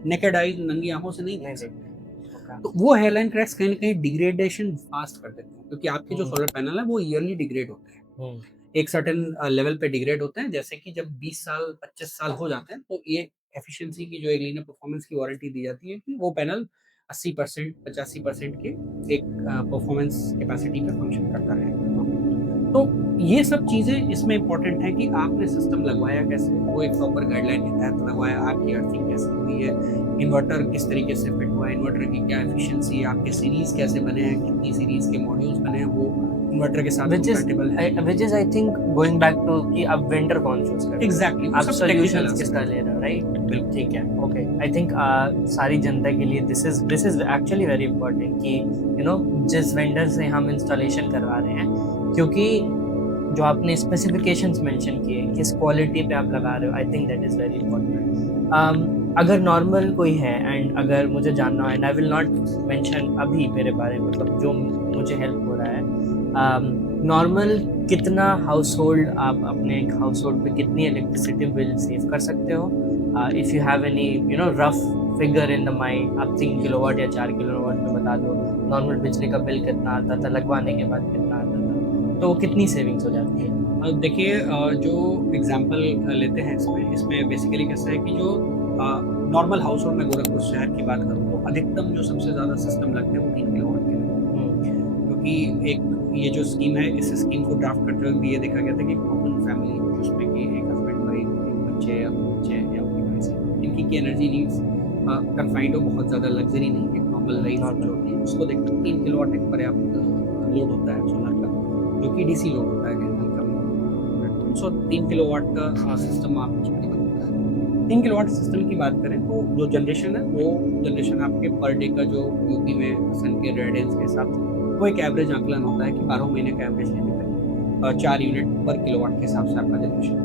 नेकेड आई नंगी आंखों से नहीं देख सकते। तो वो हेयरलाइन क्रैक्स कहीं ना कहीं डिग्रेडेशन फास्ट कर देते हैं, क्योंकि आपके जो सोलर पैनल है वो ईयरली डिग्रेड होते हैं, एक सर्टेन लेवल पे डिग्रेड होते हैं। जैसे कि जब 20 साल 25 साल हो जाते हैं तो ये एफिशिएंसी की जो एक लीनियर परफॉर्मेंस की वारंटी दी जाती है कि वो पैनल 80% 85% के एक परफॉर्मेंस कैपेसिटी पे फंक्शन करता रहेगा। तो ये सब चीज़ें इसमें इम्पोर्टेंट है कि आपने सिस्टम लगवाया कैसे, वो एक प्रॉपर गाइडलाइन के तहत लगवाया, आपकी अर्थिंग कैसे हुई है, इन्वर्टर किस तरीके से फिट हुआ है, इन्वर्टर की क्या एफिशिएंसी है, आपके सीरीज कैसे बने हैं, कितनी सीरीज के मॉड्यूल्स बने हैं, वो इन्वर्टर के साथ कंपैटिबल है। which is I think going back to कि अब वेंडर कौन चूज कर, एग्जैक्टली आप सॉल्यूशंस किसका ले रहे हो, राइट? बिल्कुल ठीक है। ओके, आई थिंक सारी जनता के लिए this is actually very important कि यू नो जिस वेंडर से हम इंस्टॉलेशन करवा रहे हैं, क्योंकि जो आपने स्पेसिफिकेशंस मेंशन किए, किस क्वालिटी पे आप लगा रहे हो, I think that is very important. अगर नॉर्मल कोई है एंड अगर मुझे जानना है, and I will not mention अभी मेरे बारे में, मतलब जो मुझे हेल्प हो रहा है, नॉर्मल कितना हाउस होल्ड, आप अपने हाउस होल्ड पे कितनी इलेक्ट्रिसिटी बिल सेव कर सकते हो, if you have any rough figure in the mind, आप 3 किलोवाट या 4 किलोवाट में बता दो नॉर्मल बिजली का बिल कितना आता था, लगवाने के बाद कितना आता था, तो कितनी सेविंग्स हो जाती है? देखिए, जो एग्जांपल लेते हैं इसमें बेसिकली कैसा है कि जो नॉर्मल हाउस होल्ड में गोरखपुर शहर की बात करूँ तो अधिकतम जो सबसे ज़्यादा सिस्टम लगते हैं वो 3 किलोवाट के हैं, क्योंकि एक ये जो स्कीम है, इस स्कीम को ड्राफ्ट करते हुए भी ये देखा गया था कि कॉमन फैमिली जिसमें कि एक हस्बैंड और एक बच्चे या उनकी वाइफ से, इनकी की एनर्जी नीड्स कन्फाइंड हो, बहुत ज़्यादा लग्जरी नहीं, एक नॉर्मल लाइफ जो होती है उसको देखते 3 किलोवाट एक पर्याप्त लोड होता है सोलर का, जो कि डीसी लोड होता है, सो 3 किलोवाट का सिस्टम आप 3 किलोवाट सिस्टम की बात करें तो जो जनरेशन है वो जनरेशन आपके पर डे का जो यूपी में सन के रेडियंस के हिसाब से वो एक एवरेज आंकलन होता है कि 12 महीने का एवरेज लेने पर 4 यूनिट पर किलोवाट के हिसाब से आपका जनरेशन,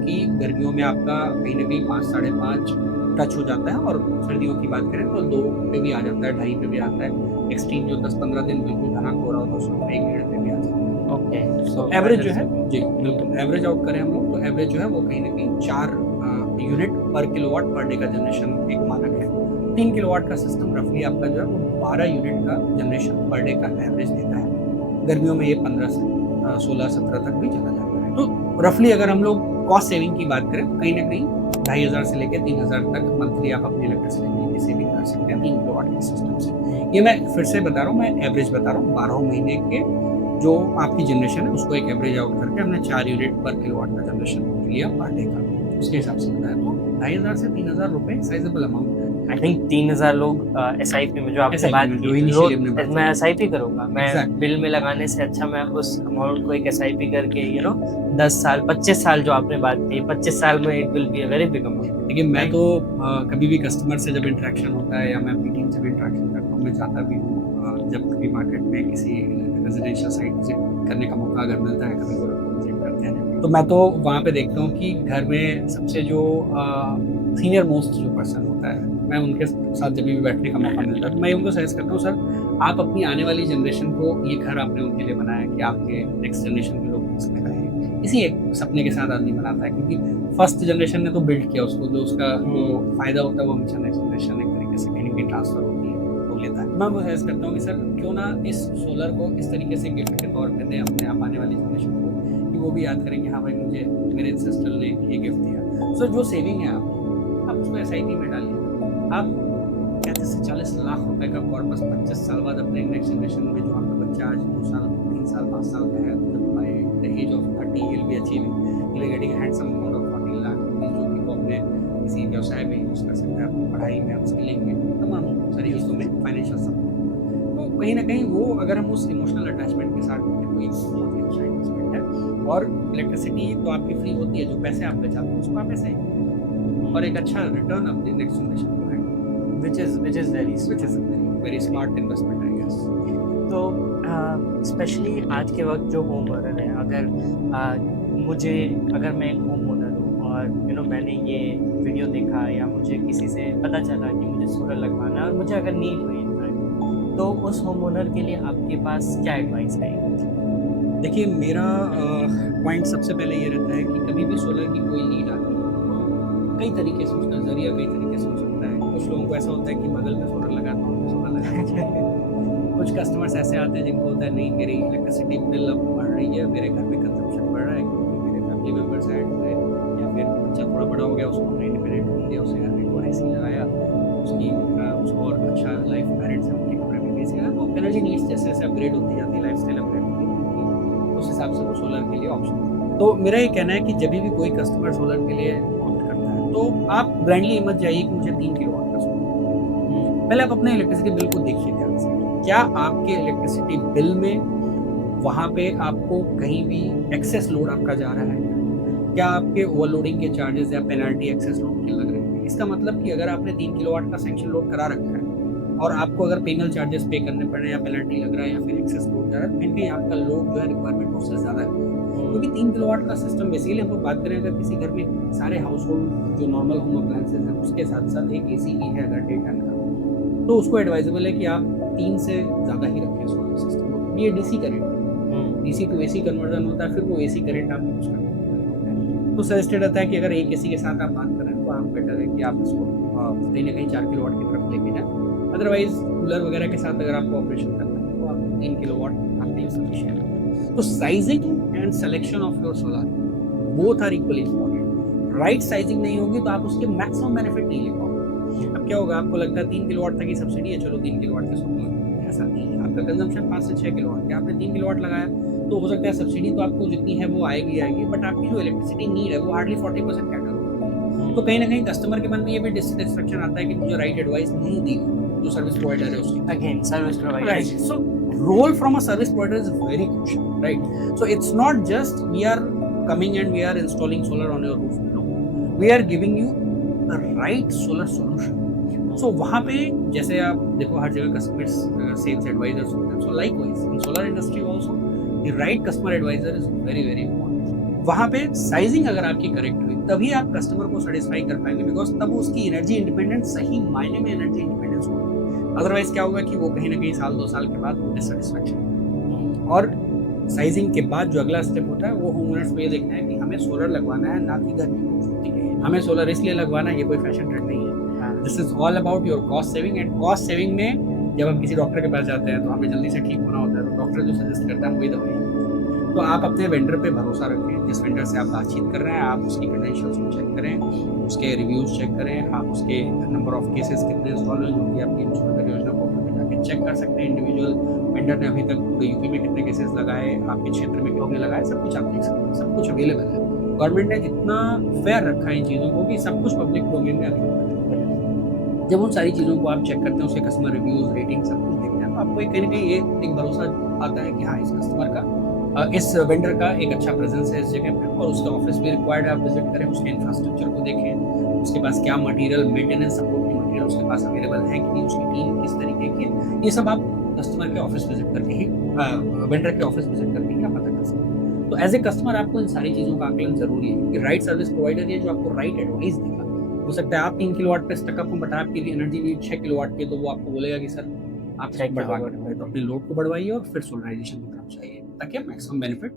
कि गर्मियों में आपका कहीं ना कहीं 5-5.5 टच हो जाता है, और सर्दियों की बात करें तो 2 पे भी आ जाता है, 2.5 पे भी आता है, एक्सट्रीम जो 10-15 दिन बिल्कुल धनाक हो रहा हो तो उसमें 1 यूनिट पे भी आ जाता है। ओके, सो एवरेज जो है, जी बिल्कुल एवरेज आउट करें हम लोग तो एवरेज जो है वो कहीं ना कहीं 4 यूनिट पर किलोवाट पर डे का जनरेशन एक मानक है। 3 किलोवाट का सिस्टम रफली आपका जो है वो 12 यूनिट का जनरेशन पर डे का एवरेज देता है। गर्मियों में ये 15 से 16-17 तक भी चला जाता है। तो रफली अगर हम लोग कॉस्ट सेविंग की बात करें तो कहीं ना कहीं 2,500 से लेके 3,000 तक मंथली आप अपनी इलेक्ट्रिसिटी बिल की सेविंग कर सकते हैं 3 किलोवाट के सिस्टम से। ये मैं फिर से बता रहा हूँ, मैं एवरेज बता रहा हूँ, 12 महीने के जो आपकी जनरेशन है उसको एक एवरेज आउट करके हमने 4 यूनिट पर किलोवाट का जनरेशन लिया पर डे का, उसके हिसाब से बताया। तो 2,500 से 3,000 रुपए साइजेबल अमाउंट है। आई थिंक 3,000 लोग SIP में जो आपने SIP बात में, जो की, initially हमने बात मैं SIP करूंगा, मैं Exactly. बिल में लगाने से अच्छा मैं उस अमाउंट को एक SIP करके 10 साल 25 साल जो आपने बात की, 25 साल में it will be a very big amount. लेकिन मैं तो कभी भी कस्टमर से जब इंटरेक्शन होता है या मैं अपनी टीम से भी इंटरेक्शन करता हूँ, मैं जाता भी हूँ, जब कभी मार्केट में किसी रेजिडेंशियल साइट विजिट करने का मौका अगर मिलता है, कभी गोरखपुर विजिट करते हैं, तो मैं तो वहाँ पे देखता हूँ कि घर में सबसे जो सीनियर मोस्ट जो पर्सन होता है, मैं उनके साथ जब भी बैठने का मौका मिलता है तो मैं उनको सजेस्ट करता हूँ, सर आप अपनी आने वाली जनरेशन को, ये घर आपने उनके लिए बनाया कि आपके नेक्स्ट जनरेशन के लोग इसमें रहें, इसी एक सपने के साथ आदमी बनाता है, क्योंकि फर्स्ट जनरेशन ने तो बिल्ड किया उसको, जो उसका जो फायदा होता है वो हमेशा नेक्स्ट जनरेशन एक तरीके से कहीं भी ट्रांसफर होती है वो लेता है। मैं वो सजेस्ट करता हूँ कि सर क्यों ना इस सोलर को इस तरीके से गिफ्ट के तौर पे दें अपने आप आने वाली जनरेशन को, कि वो भी याद करें कि हाँ भाई मुझे मेरे एंसेस्टर ने ये गिफ्ट दिया। सो जो सेविंग है आप उसको SIP में डालिए। आप 35 से 40 लाख रुपए का कॉर्पस 25 साल बाद अपने नेक्स्ट जनरेशन में, जो आपका बच्चा आज 2 साल 3 साल 5 साल का है, जब by the age of 30 he will be achieving, he will be getting a handsome amount of 40 lakh rupees, जो कि वो अपने किसी व्यवसाय में यूज़ कर सकता है, अपनी पढ़ाई में, अपस्किलिंग में, तमाम सारी चीज़ों में फाइनेंशियल सपोर्ट। तो कहीं ना कहीं वो अगर हम उस इमोशनल अटैचमेंट के साथ देखें तो ये बहुत ही अच्छा इन्वेस्टमेंट है। और इलेक्ट्रिसिटी तो आपकी फ्री होती है, जो पैसे आप बचाते हैं उसको आप ऐसे और एक अच्छा रिटर्न अपनी नेक्स्ट जनरेशन को है, which is very smart investment I guess। तो स्पेशली आज के वक्त जो होम ओनर है, अगर मैं एक होम ओनर हूँ और मैंने ये वीडियो देखा या मुझे किसी से पता चला कि मुझे सोलर लगवाना है और मुझे अगर नीड हुई इनफैक्ट, तो उस होम ओनर के लिए आपके पास क्या एडवाइस है? देखिए मेरा पॉइंट सबसे पहले ये रहता है कि कभी भी सोलर की कोई नीड आती है तो कई तरीके से उसका जरिया कई तरीके से हो सकता है। कुछ लोगों को ऐसा होता है कि बगल में सोलर लगाता हूँ तो सोलर लगाना चाहिए। कुछ कस्टमर्स ऐसे आते हैं जिनको होता है नहीं मेरी इलेक्ट्रिसिटी बिल अब बढ़ रही है, मेरे घर में कंजम्पशन बढ़ रहा है क्योंकि मेरे फैमिली मेम्बर्स ऐड हुए, या फिर बच्चा थोड़ा बड़ा हो गया, उसको हमने इंडिपेंडेंट रूम दिया, उसे घर में एक AC लगाया, उसको और अच्छा लाइफ पेरेंट्स हैं उनके कमरे में AC लगाया। तो एनर्जी नीड्स जैसे जैसे अपग्रेड होती जाती है, लाइफ स्टाइल अपग्रेड होती जाती है, उस हिसाब से वो सोलर के लिए ऑप्शन। तो मेरा ये कहना है कि जब भी कोई कस्टमर सोलर के लिए ऑप्ट करता है तो आप ब्लाइंडली मत जाइए कि मुझे 3 किलोवाट का सोलर। पहले आप अपने इलेक्ट्रिसिटी बिल को देखिए ध्यान से, क्या आपके इलेक्ट्रिसिटी बिल में वहाँ पे आपको कहीं भी एक्सेस लोड आपका जा रहा है, क्या आपके ओवरलोडिंग के चार्जेस या पेनल्टी एक्सेस लोड के लग रहे हैं? इसका मतलब कि अगर आपने 3 किलोवाट का सैंक्शन लोड करा रखा है और आपको अगर पेनल चार्जेस पे करने पड़ रहे हैं या पेनल्टी लग रहा है या फिर एक्सेस लोड जा रहा है, कहीं आपका लोड जो है रिक्वायरमेंट उससे ज़्यादा है। क्योंकि 3 किलोवाट का सिस्टम बेसिकली हम लोग बात करें अगर किसी घर में सारे हाउस होल्ड जो नॉर्मल होम अप्लायंसेज हैं उसके साथ साथ एक AC भी है अगर डे टाइम का, तो उसको एडवाइजेबल है कि आप 3 से ज़्यादा ही रखें सोलर सिस्टम। ये DC current DC to AC conversion होता है, फिर वो AC करंट आप यूज़ करते हैं। तो सजेस्टेड रहता है कि अगर एक AC के साथ आप बात करें तो आप बेटर है कि आप इसको कहीं ना कहीं 4 किलोवाट की तरफ लेके जाएं। अदरवाइज कूलर वगैरह के साथ अगर आपको ऑपरेशन करना है तो आप 3 किलोवाट आपके लिए सफिशिएंट है। तो sizing and selection of your solar both are equally important. Right sizing नहीं होगी तो आप उसके मैक्सिमम बेनिफिट नहीं ले पाओगे। अब क्या होगा, आपको लगता है 3 किलोवाट तक की सब्सिडी है, चलो 3 किलोवाट के सोलर, ऐसा नहीं है। आपका कंजम्पशन 5 से 6 किलोवाट, क्या आपने 3 किलोवाट लगाया तो हो सकता है सब्सिडी तो आपको जितनी है वो आएगी, बट आपकी जो इलेक्ट्रिसिटी नीड है वो हार्डली 40% कैटर होगी। तो कहीं ना कहीं कस्टमर के मन में ये भी डिससेटिस्फेक्शन आता है कि मुझे राइट एडवाइस नहीं दी जो सर्विस प्रोवाइडर है उसकी। Again service provider, right. So role from a service provider is very crucial, right? So it's not just we are coming and we are installing solar on your roof. No, we are giving you the right solar solution. So वहाँ पे जैसे आप देखो हर जगह customer sales advisers होते हैं, so likewise in solar industry also the right customer advisor is very very important. वहाँ पे साइजिंग अगर आपकी करेक्ट हुई तभी आप कस्टमर को सेटिस्फाई कर पाएंगे, बिकॉज तब उसकी एनर्जी इंडिपेंडेंस सही मायने में एनर्जी इंडिपेंडेंस होगी। अदरवाइज क्या होगा कि वो कहीं ना कहीं साल 2 साल के बाद डिससेटिस्फैक्शन। और साइजिंग के बाद जो अगला स्टेप होता है वो होम ओनर्स को ये देखना है कि हमें सोलर लगवाना है, ना कि घर की खूबसूरती के लिए। हमें सोलर इसलिए लगवाना है, ये कोई फैशन ट्रेंड नहीं है। This is all about your cost saving. And cost saving में जब हम किसी डॉक्टर के पास जाते हैं तो हमें जल्दी से ठीक होना होता है, तो डॉक्टर जो सजेस्ट करता है वही दवाई। तो आप अपने वेंडर पे भरोसा रखें। जिस वेंडर से आप बातचीत कर रहे हैं, आप उसकी क्रेडेंशियल्स को चेक करें, उसके रिव्यूज़ चेक करें, आप उसके नंबर ऑफ केसेस कितने सॉल्व हैं, जो कि आपकी मुझ परियोजना पोर्टल पे जाके चेक कर सकते हैं। इंडिविजुअल वेंडर ने अभी तक पूरे यूपी में कितने केसेस लगाए, आपके क्षेत्र में कितने लगाए, सब कुछ आप देख सकते हैं, सब कुछ अवेलेबल है। गवर्नमेंट ने इतना फेयर रखा है इन चीज़ों को कि सब कुछ पब्लिक डोमेन में अवेलेबल है। जब उन सारी चीज़ों को आप चेक करते हैं, उसके कस्टमर रिव्यूज़, रेटिंग सब कुछ देखते हैं, तो आपको कहीं न कहीं एक भरोसा आता है कि हाँ, इस कस्टमर का इस वेंडर का एक अच्छा प्रेज़ेंस है इस जगह पे, और उसका ऑफ़िस भी रिक्वायर्ड है, आप विज़िट करें, उसके इंफ्रास्ट्रक्चर को देखें, उसके पास क्या मटीरियल, मेंटेनेंस सपोर्ट की मटीरियल उसके पास अवेलेबल है कि नहीं, उसकी टीम किस तरीके की है, ये सब आप कस्टमर के ऑफ़िस विज़िट करके ही वेंडर के ऑफ़िस विज़िट करके ही आप पता कर सकते हैं। तो एज़ ए कस्टमर आपको इन सारी चीज़ों का आकलन ज़रूरी है कि राइट सर्विस प्रोवाइडर है जो आपको राइट एडवाइस देगा। हो सकता है आप 3 किलोवाट पे स्टक अप हो, बट आपकी एनर्जी नीड 6 किलोवाट की है, तो वो आपको बोलेगा कि सर आप इसको बढ़वा के रखिए, तो अपने लोड को बढ़वाइए और फिर सोलराइज़ेशन की तरफ जाइए, ताकि आप मैक्सिमम बेनिफिट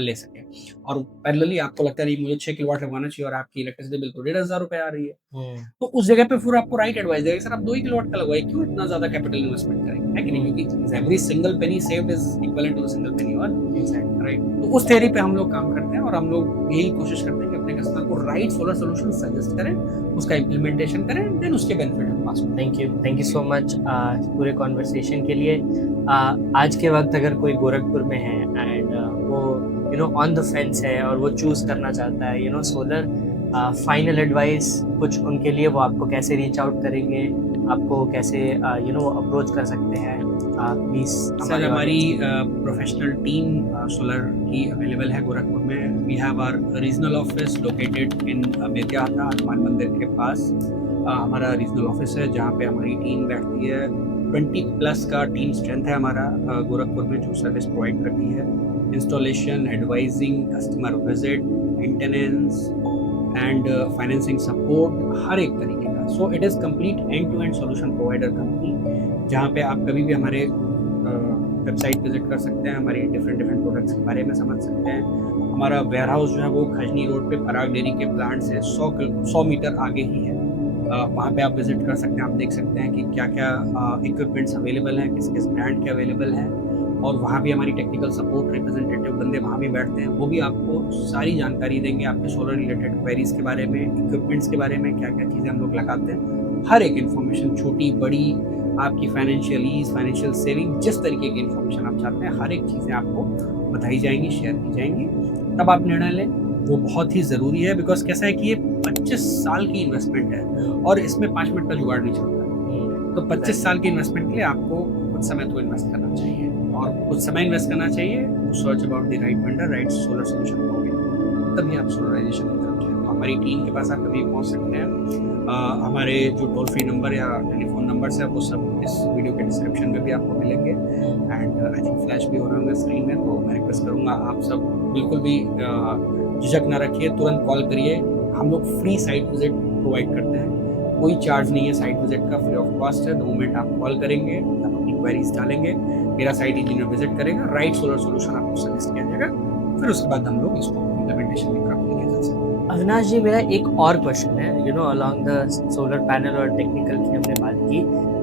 ले सकें। और पैरेलली आपको लगता है नहीं मुझे 6 किलोवाट लगवाना चाहिए और आपकी इलेक्ट्रिसिटी बिल तो 1,500 रुपए आ रही है, तो उस जगह पे फिर आपको राइट एडवाइस देगा, सर आप 2 ही किलोवाट का लगवाइए, क्यों इतना ज़्यादा कैपिटल इन्वेस्टमेंट करेंगे, है कि नहीं? क्योंकि every single penny saved is equivalent to the single penny earned, right? तो उस थ्योरी पे हम लोग काम करते हैं और हम लोग यही कोशिश करते हैं कि अपने कस्टमर को राइट सोलर सॉल्यूशन सजेस्ट करें, उसका इम्प्लीमेंटेशन करें, देन उसके बेनिफिट हम पास करें। थैंक यू सो मच पूरे कॉन्वर्सेशन के लिए। आज के वक्त अगर कोई गोरखपुर में है एंड वो ऑन द फेंस है और वो चूज़ करना चाहता है सोलर, फाइनल एडवाइस कुछ उनके लिए, वो आपको कैसे रीच आउट करेंगे, आपको कैसे अप्रोच कर सकते हैं, प्लीज़? सर हमारी प्रोफेशनल टीम सोलर की अवेलेबल है गोरखपुर में। We have our regional office located in Betiahata Hanuman Mandir के पास। हमारा रीजनल ऑफिस है जहाँ पे हमारी टीम बैठती है। 20+ का टीम स्ट्रेंथ है हमारा गोरखपुर में, जो सर्विस प्रोवाइड करती है installation, advising, customer visit, maintenance and financing support, हर एक तरीके का। So it is complete end to end solution provider company, जहाँ पे आप कभी भी हमारे वेबसाइट विजिट कर सकते हैं, हमारी डिफरेंट प्रोडक्ट्स के बारे में समझ सकते हैं। हमारा वेयर हाउस जो है वो खजनी रोड पे पराग डेयरी के प्लांट से 100 मीटर आगे ही है। वहाँ पे आप विजिट कर सकते हैं, आप देख सकते हैं कि क्या क्या इक्विपमेंट्स अवेलेबल हैं, किस किस ब्रांड के अवेलेबल हैं, और वहाँ भी हमारी टेक्निकल सपोर्ट रिप्रेजेंटेटिव बंदे वहाँ भी बैठते हैं, वो भी आपको सारी जानकारी देंगे आपके सोलर रिलेटेड क्वेरीज के बारे में, इक्विपमेंट्स के बारे में, क्या क्या चीज़ें हम लोग लगाते हैं, हर एक इन्फॉर्मेशन, छोटी बड़ी, आपकी फाइनेंशियल ईज, फाइनेंशियल सेविंग, जिस तरीके की इन्फॉर्मेशन आप चाहते हैं, हर एक चीज़ें आपको बताई जाएंगी, शेयर की जाएंगी, तब आप निर्णय लें। वो बहुत ही ज़रूरी है, बिकॉज कैसा है कि ये 25 साल की इन्वेस्टमेंट है और इसमें 5 मिनट का जुगाड़ नहीं चलता है। तो 25 साल की इन्वेस्टमेंट के लिए आपको कुछ समय तो इन्वेस्ट करना चाहिए, और कुछ समय इन्वेस्ट करना चाहिए to search about the right vendor, right solar solution provider, तभी आप सोलराइजेशन की तरफ जाएं। तो हमारी टीम के पास आप कभी पहुंच सकते हैं। हमारे जो टोल फ्री नंबर या टेलीफोन नंबर्स है वो सब इस वीडियो के डिस्क्रिप्शन में भी आपको मिलेंगे, एंड आई थिंक फ्लैश भी हो रहे होंगे स्क्रीन में। तो मैं रिक्वेस्ट करूँगा आप सब बिल्कुल भी झिझक ना रखिए, तुरंत कॉल करिए। हम लोग फ्री साइट विजिट प्रोवाइड करते हैं, कोई चार्ज नहीं है साइट विजिट का, फ्री ऑफ कॉस्ट है। द मोमेंट आप कॉल करेंगे, आप अपनी क्वेरीज डालेंगे, मेरा साइट इंजीनियर विजिट करेगा, राइट सोलर सॉल्यूशन आपको सजेस्ट किया जाएगा, फिर उसके बाद हम लोग इसको इम्प्लीमेंटेशन की तरफ लेके जा सकते हैं। अविनाश जी, मेरा एक और क्वेश्चन है, अलॉन्ग द सोलर पैनल और टेक्निकल की हमने बात की,